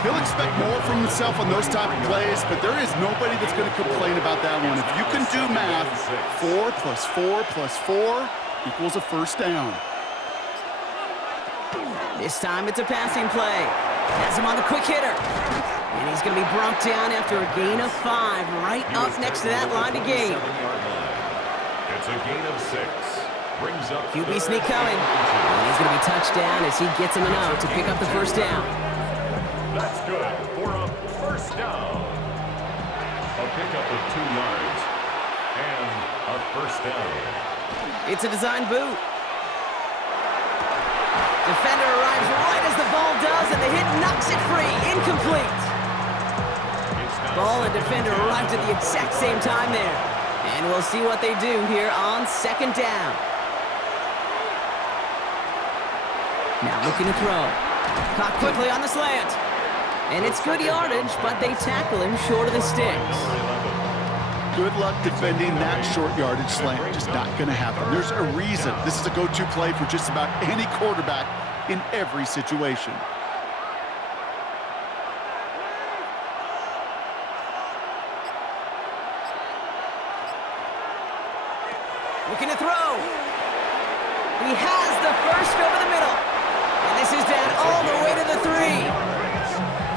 He'll expect more from himself on those type of plays, but there is nobody that's going to complain about that one. If you can do math, 4 plus 4 plus 4 equals a first down. This time it's a passing play. Has him on the quick hitter. And he's going to be brought down after a gain of 5, right up next to that line to gain. It's a gain of 6. Brings up QB sneak coming. And he's going to be touched down as he gets him enough to pick up the first down. That's good for a first down. A pickup of 2 yards and a first down. It's a design boot. Defender arrives right as the ball does, and the hit knocks it free. Incomplete. Ball and defender arrived at the exact same time there. And we'll see what they do here on 2nd down. Now looking to throw. Caught quickly on the slant. And it's good yardage, but they tackle him short of the sticks. Good luck defending that short yardage slant. Just not going to happen. There's a reason. This is a go-to play for just about any quarterback in every situation. Looking to throw. He has the first over the middle. And this is down all the way to the 3.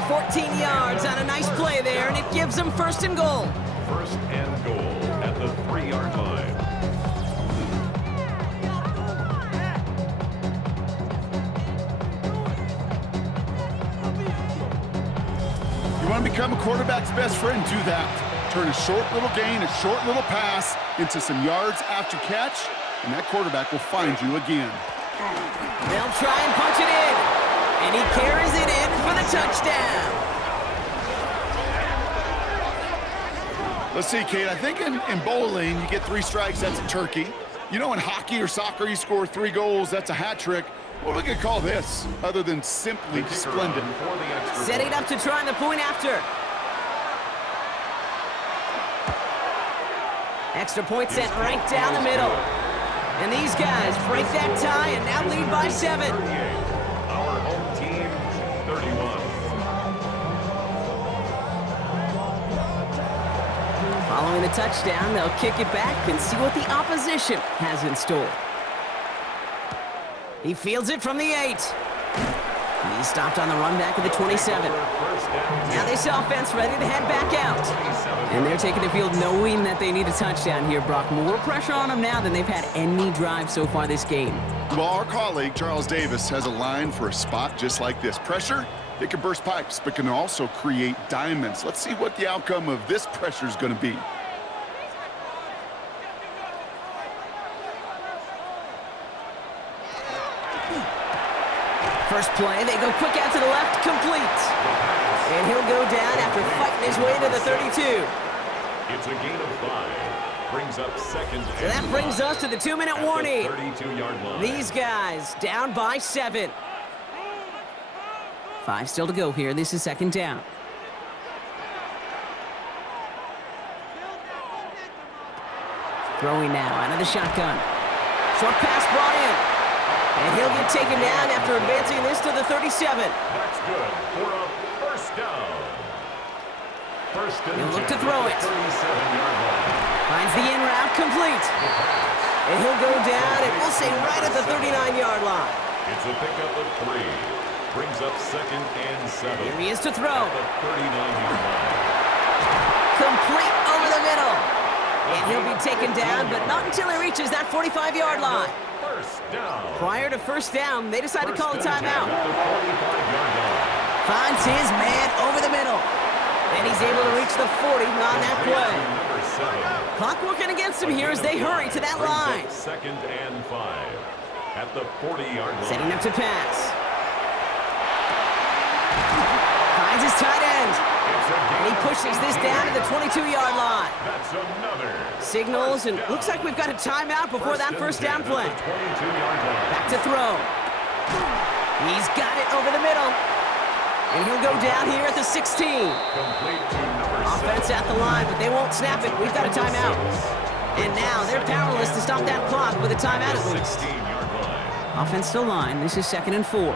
14 yards on a nice play there, and it gives them 1st and goal. 1st and goal at the 3-yard line. You want to become a quarterback's best friend? Do that. Turn a short little gain, a short little pass into some yards after catch, and that quarterback will find you again. They'll try and punch it in, and he carries it in for the touchdown. Let's see, Kate, I think in bowling, you get 3 strikes, that's a turkey. You know, in hockey or soccer, you score 3 goals, that's a hat trick. What are we going to call this, other than simply splendid? Setting up to try the point after. Extra point sent right down the middle. And these guys break that tie and now lead by 7. Our home team, 31. Following the touchdown, they'll kick it back and see what the opposition has in store. He fields it from the 8. He's stopped on the run back of the 27. Now this offense ready to head back out. And they're taking the field knowing that they need a touchdown here, Brock. More pressure on them now than they've had any drive so far this game. Well, our colleague, Charles Davis, has a line for a spot just like this. Pressure, it can burst pipes, but can also create diamonds. Let's see what the outcome of this pressure is going to be. First play, they go quick out to the left, complete. And he'll go down after fighting his way to the 32. It's a gain of 5. Brings up 2nd. So that brings us to the 2-minute warning. 32-yard line. These guys down by 7. 5 still to go here. This is 2nd down. Throwing now out of the shotgun. Short pass brought in. And he'll get taken down after advancing this to the 37. That's good for a first down. He'll look to throw it. 37-yard line. Finds the in route complete. And he'll go down, and we'll say right at the 39-yard line. It's a pickup of 3. Brings up 2nd and 7. Here he is to throw. At the 39-yard line. Complete over the middle. And he'll be taken down, but not until he reaches that 45-yard line. First down. Prior to first down, they decide to call a timeout. At the 45-yard line. Finds his man over the middle. And he's able to reach the 40 on that play. Number 7. Clock working against him here as they hurry to that line. 2nd and 5. At the 40-yard line. Setting up to pass. Finds his tight end. And he pushes this down to the 22-yard line. That's another. Signals, and looks like we've got a timeout before that first down play. 22-yard line. Back to throw. He's got it over the middle. And he'll go down here at the 16. Complete to number 7. Offense at the line, but they won't snap it. We've got a timeout. And now they're powerless to stop that clock with a timeout at least. 16-yard line. Offense to line. This is 2nd and 4.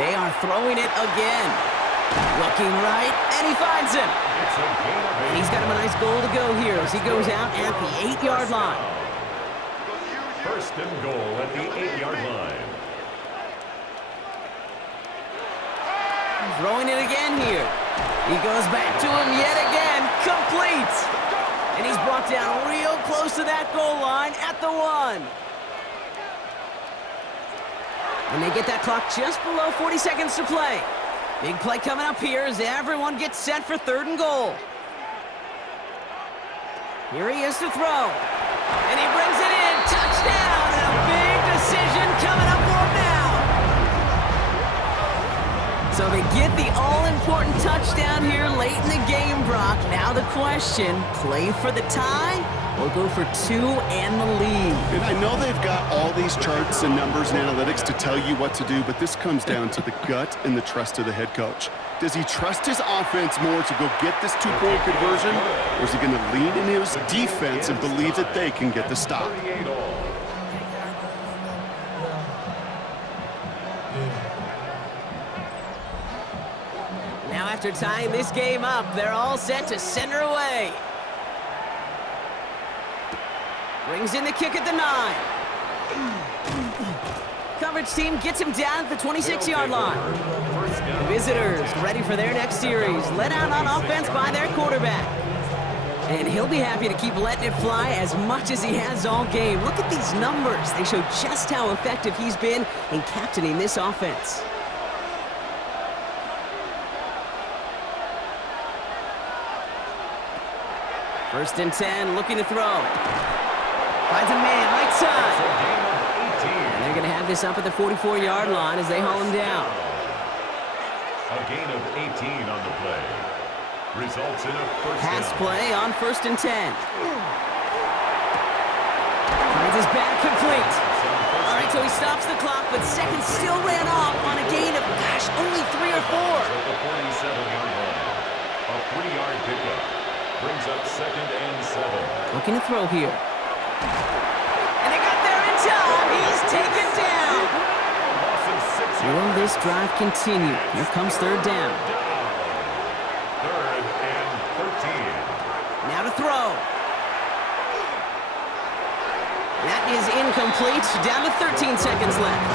They are throwing it again. Looking right, and he finds him. It's a gain of 8. And he's got him a nice goal to go here as he goes out at the 8-yard line. First and goal at the 8-yard line. Throwing it again here. He goes back to him yet again. Complete. And he's brought down real close to that goal line at the 1. And they get that clock just below 40 seconds to play. Big play coming up here as everyone gets set for 3rd and goal. Here he is to throw. And he brings it in. Touchdown! And a big decision coming up for him now. So they get the all-important touchdown here late in the game, Brock. Now the question, play for the tie or go for 2 and the lead? And I know they've got all these charts and numbers and analytics to tell you what to do, but this comes down to the gut and the trust of the head coach. Does he trust his offense more to go get this 2-point conversion, or is he going to lean in his defense and believe that they can get the stop? Now after tying this game up, they're all set to center away. Brings in the kick at the 9. Coverage team gets him down at the 26-yard line. Visitors ready for their next series. Let out on offense by their quarterback. And he'll be happy to keep letting it fly as much as he has all game. Look at these numbers. They show just how effective he's been in captaining this offense. First and 10, looking to throw. Finds a man, right side. And they're going to have this up at the 44-yard line as they haul him down. A gain of 18 on the play. Results in a first Pass down. play on first and 10. Finds his back complete. All right, so he stops the clock, but seconds still ran off on a gain of, only 3 or 4. At the 47-yard line. A 3-yard pickup. Brings up 2nd and 7. Looking to throw here. And they got there in time. He's taken down. Loss of 6 Will this drive continue? Here comes 3rd down. 3rd and 13. Now to throw. That is incomplete. Down to 13 seconds left.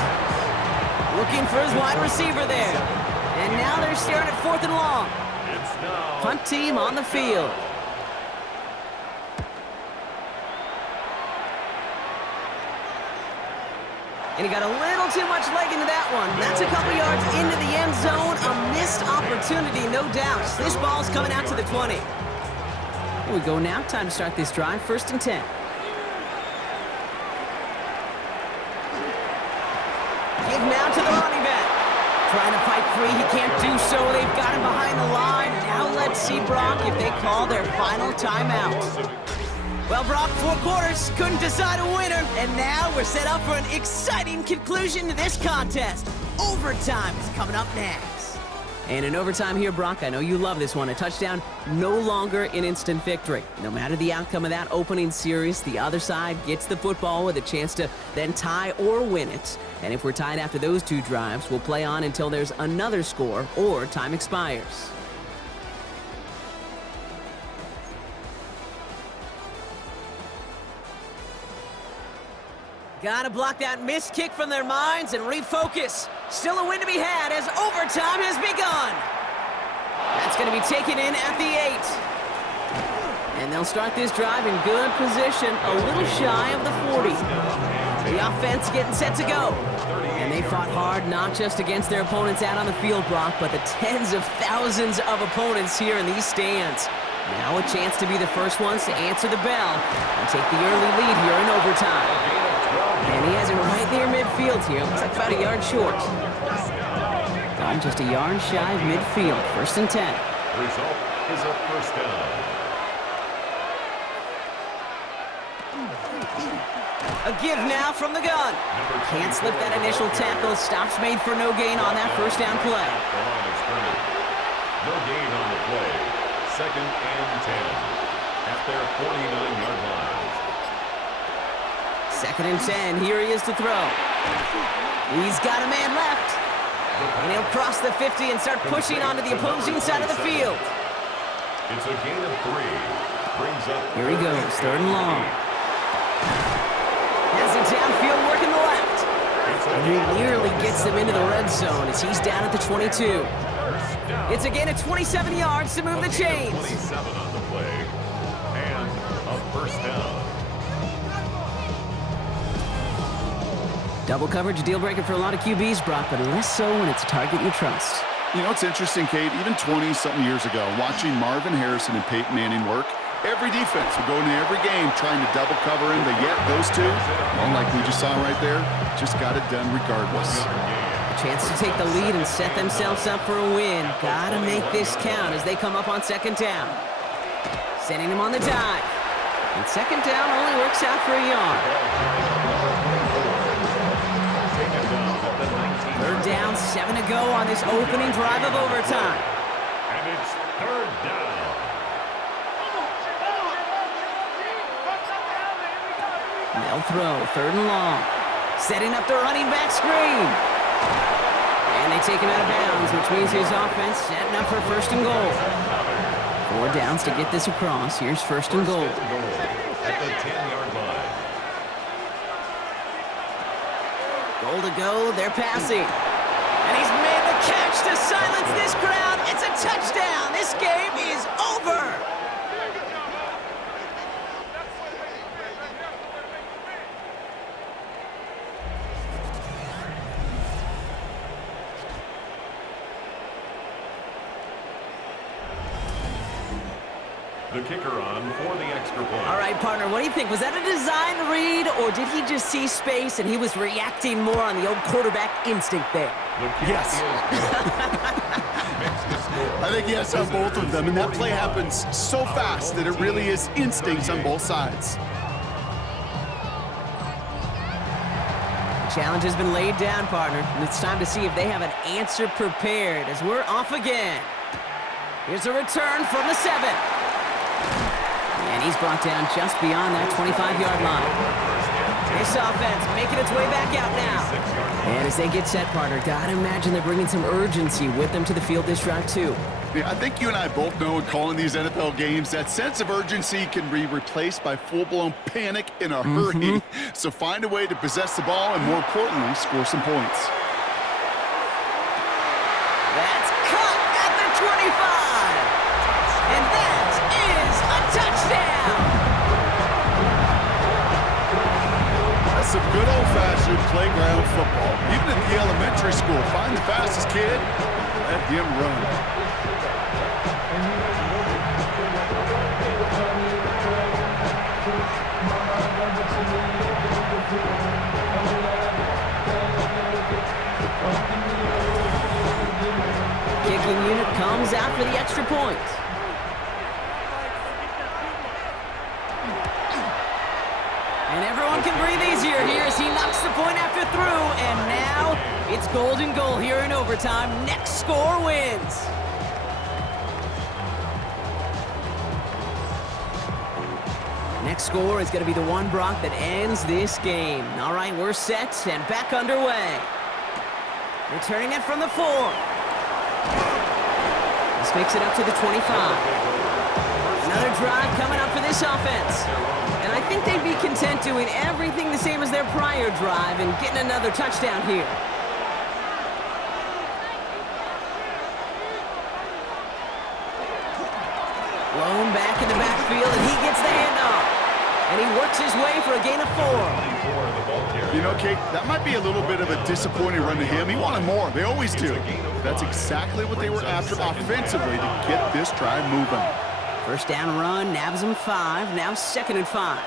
Looking for his wide receiver there. And now they're staring at 4th and long. It's now Punt team on the field. And he got a little too much leg into that one. That's a couple yards into the end zone. A missed opportunity, no doubt. This ball's coming out to the 20. Here we go now. Time to start this drive. First and 10. Give now to the running back. Trying to fight free. He can't do so. They've got him behind the line. Now let's see, Brock, if they call their final timeout. Well, Brock, 4 quarters, couldn't decide a winner, and now we're set up for an exciting conclusion to this contest. Overtime is coming up next. And in overtime here, Brock, I know you love this one. A touchdown, no longer an instant victory. No matter the outcome of that opening series, the other side gets the football with a chance to then tie or win it. And if we're tied after those two drives, we'll play on until there's another score or time expires. Gotta block that missed kick from their minds and refocus. Still a win to be had as overtime has begun. That's going to be taken in at the 8. And they'll start this drive in good position, a little shy of the 40. The offense getting set to go. And they fought hard not just against their opponents out on the field, Brock, but the tens of thousands of opponents here in these stands. Now a chance to be the first ones to answer the bell and take the early lead here in overtime. And he has it right near midfield here. Looks like about a yard short. Gone just a yard shy of midfield. 1st and 10. Result is a first down. A give now from the gun. Can't slip that initial tackle. Stops made for no gain on that first down play. The line is scrimmage. No gain on the play. 2nd and 10 at their 49-yard line. 2nd and 10. Here he is to throw. He's got a man left. And he'll cross the 50 and start pushing onto the opposing side of the field. It's a gain of 3. Brings up. Here he goes. 3rd and long. Has it downfield working the left. And he nearly gets them into the red zone as he's down at the 22. It's a gain of 27 yards to move the chains. 27 on the play. And a first down. Double coverage, deal breaker for a lot of QBs, Brock, but less so when it's a target you trust. You know, it's interesting, Kate, even 20-something years ago, watching Marvin Harrison and Peyton Manning work, every defense would go into every game trying to double cover him, but yet those two, well, like we just saw right there, just got it done regardless. A chance to take the lead and set themselves up for a win. Gotta make this count as they come up on 2nd down. Sending him on the dive. And 2nd down only works out for a yard. 3rd down, 7 to go on this opening drive of overtime. And it's 3rd down. They'll throw, 3rd and long. Setting up the running back screen. And they take him out of bounds, which means his offense setting up for 1st and goal. 4 downs to get this across. Here's 1st and goal. At the 10-yard line. Goal to go, they're passing. And he's made the catch to silence this crowd. It's a touchdown. This game is over. The kicker on for the extra point. All right, partner, what do you think? Was that a design read, or did he just see space and he was reacting more on the old quarterback instinct there? Yes. I think yes on both of them, and that play happens so fast that it really is instincts on both sides. The challenge has been laid down, partner, and it's time to see if they have an answer prepared as we're off again. Here's a return from the 7. And he's brought down just beyond that 25-yard line. This offense making its way back out now. And as they get set, partner, gotta imagine they're bringing some urgency with them to the field this drive, too. Yeah, I think you and I both know in calling these NFL games, that sense of urgency can be replaced by full-blown panic in a hurry. So find a way to possess the ball and, more importantly, score some points. That's cut at the 25. And that is a touchdown. That's some good old-fashioned playground football. Even at the elementary school, find the fastest kid, let him run. Kicking unit comes out for the extra point. And everyone can breathe easier here as he knocks the point after through, and now It's golden goal here in overtime. Next score wins. Next score is going to be the one, Brock, that ends this game. All right, we're set and back underway. Returning it from the 4. This makes it up to the 25. Another drive coming up for this offense. And I think they'd be content doing everything the same as their prior drive and getting another touchdown here. Blown back in the backfield, and he gets the handoff. And he works his way for a gain of 4. You know, Kate, that might be a little bit of a disappointing run to him. He wanted more. They always do. That's exactly what they were after offensively to get this drive moving. First down run, nabs him 5. Now 2nd and 5.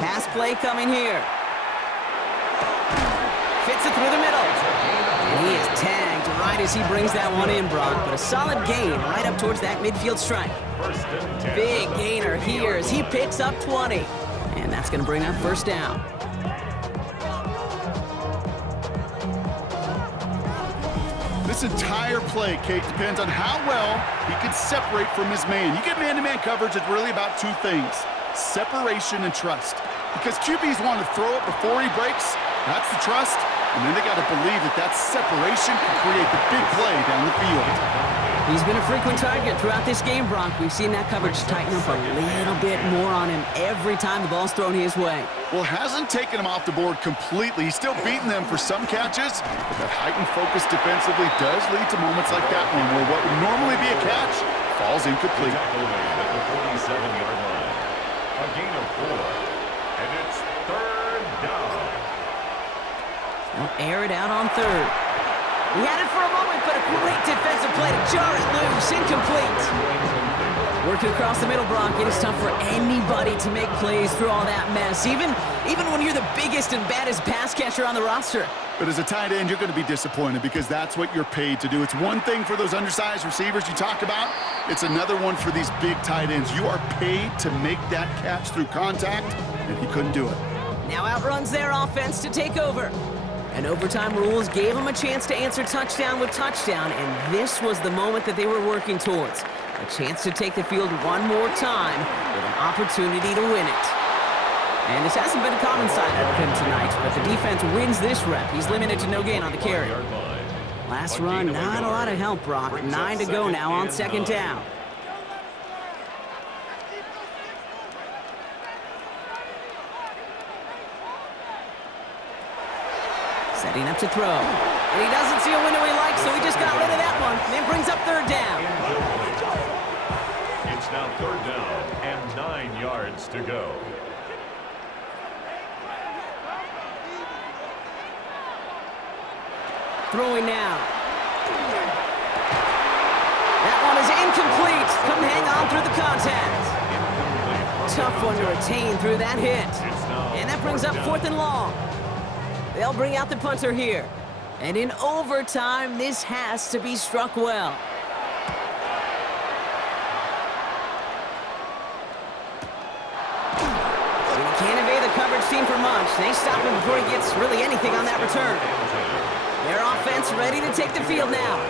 Pass play coming here. Fits it through the middle. And he is tagged right as he brings that one in, Brock. But a solid gain right up towards that midfield stripe. Big gainer here as he picks up 20. And that's going to bring up first down. This entire play, Kate, depends on how well he can separate from his man. You get man-to-man coverage, it's really about 2 things: separation and trust. Because QBs want to throw it before he breaks. That's the trust. And then they got to believe that that separation can create the big play down the field. He's been a frequent target throughout this game, Brock. We've seen that coverage tighten up a little bit more on him every time the ball's thrown his way. Well, hasn't taken him off the board completely. He's still beating them for some catches, but that heightened focus defensively does lead to moments like that one where what would normally be a catch falls incomplete. At the 47-yard line. A gain of 4. And it's 3rd down. They'll air it out on 3rd. He had it for a moment, but a great defensive play to jar it loose. Incomplete. Working across the middle, Brock. It is tough for anybody to make plays through all that mess, even when you're the biggest and baddest pass catcher on the roster. But as a tight end, you're going to be disappointed because that's what you're paid to do. It's one thing for those undersized receivers you talk about. It's another one for these big tight ends. You are paid to make that catch through contact, and he couldn't do it. Now outruns their offense to take over. And overtime rules gave them a chance to answer touchdown with touchdown, and this was the moment that they were working towards. A chance to take the field one more time with an opportunity to win it. And this hasn't been a common sight out of him tonight, but the defense wins this rep. He's limited to no gain on the carry. Last run, not a lot of help, Brock. 9 to go now on 2nd down. Setting up to throw. And he doesn't see a window he likes, so he just got rid of that one. And it brings up 3rd down. It's now 3rd down and 9 yards to go. Throwing now. That one is incomplete. Couldn't hang on through the contact. Tough one to retain through that hit. And that brings up 4th and long. They'll bring out the punter here. And in overtime, this has to be struck well. He can't evade the coverage team for much. They stop him before he gets really anything on that return. Their offense ready to take the field now.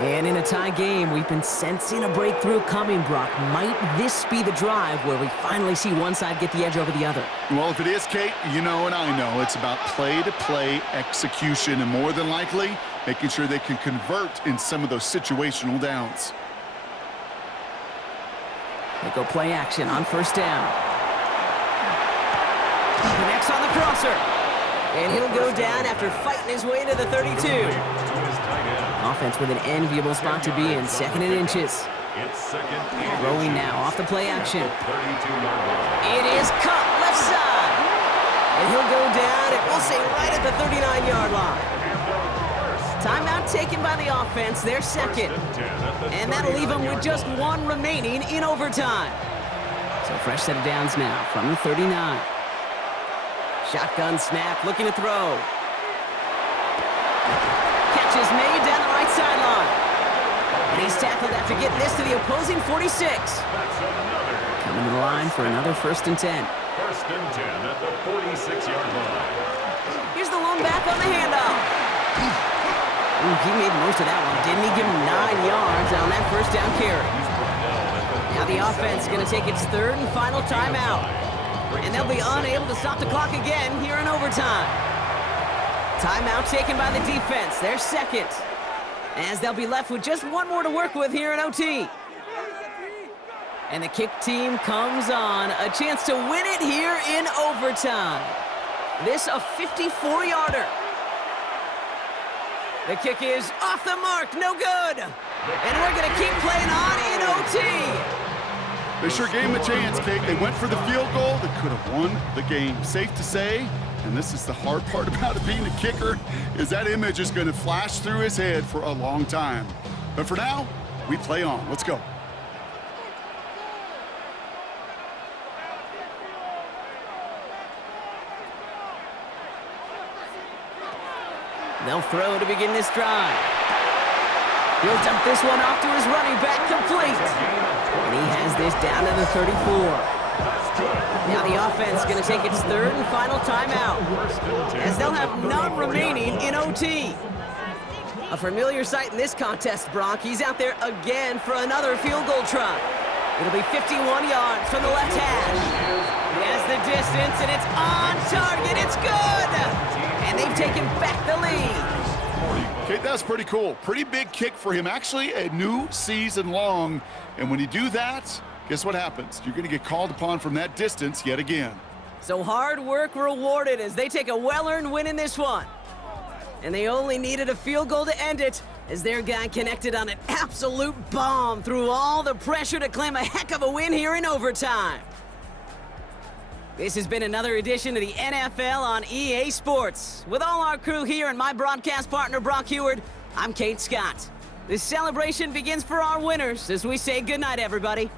And in a tie game, we've been sensing a breakthrough coming, Brock. Might this be the drive where we finally see one side get the edge over the other? Well, if it is, Kate, you know and I know it's about play-to-play execution and more than likely making sure they can convert in some of those situational downs. They go play action on 1st down. Connects on the crosser. And he'll go down after fighting his way to the 32. Offense with an enviable spot to be in. 2nd and inches. Throwing now off the play action. It is cut left side. And he'll go down, and we'll say right at the 39-yard line. Timeout taken by the offense, their 2nd. And that'll leave them with just 1 remaining in overtime. So fresh set of downs now from the 39. Shotgun snap, looking to throw. Catch is made down the right sideline. And he's tackled after getting this to the opposing 46. Coming to the line for another 1st and 10. First and 10 at the 46-yard line. Here's the lone back on the handoff. Ooh, he made most of that one, didn't he? Give him 9 yards on that first down carry. Now the offense going to take its third and final timeout. And they'll be unable to stop the clock again here in overtime. Timeout taken by the defense, their second. As they'll be left with just one more to work with here in OT. And the kick team comes on. A chance to win it here in overtime. This a 54-yarder. The kick is off the mark, no good. And we're going to keep playing on in OT. They sure gave him a chance, Kate. They went for the field goal that could have won the game. Safe to say, and this is the hard part about it being a kicker, is that image is going to flash through his head for a long time. But for now, we play on. Let's go. They'll throw to begin this drive. He'll dump this one off to his running back, complete. And he has this down to the 34. Now the offense going to take its third and final timeout, as they'll have none remaining in OT. A familiar sight in this contest, Bronk. He's out there again for another field goal try. It'll be 51 yards from the left hash. He has the distance, and it's on target. It's good! And they've taken back the lead. Kate, that's pretty cool. Pretty big kick for him. Actually, a new season long. And when you do that, guess what happens? You're going to get called upon from that distance yet again. So hard work rewarded as they take a well-earned win in this one. And they only needed a field goal to end it, as their guy connected on an absolute bomb through all the pressure to claim a heck of a win here in overtime. This has been another edition of the NFL on EA Sports. With all our crew here and my broadcast partner, Brock Heward, I'm Kate Scott. This celebration begins for our winners as we say goodnight, everybody.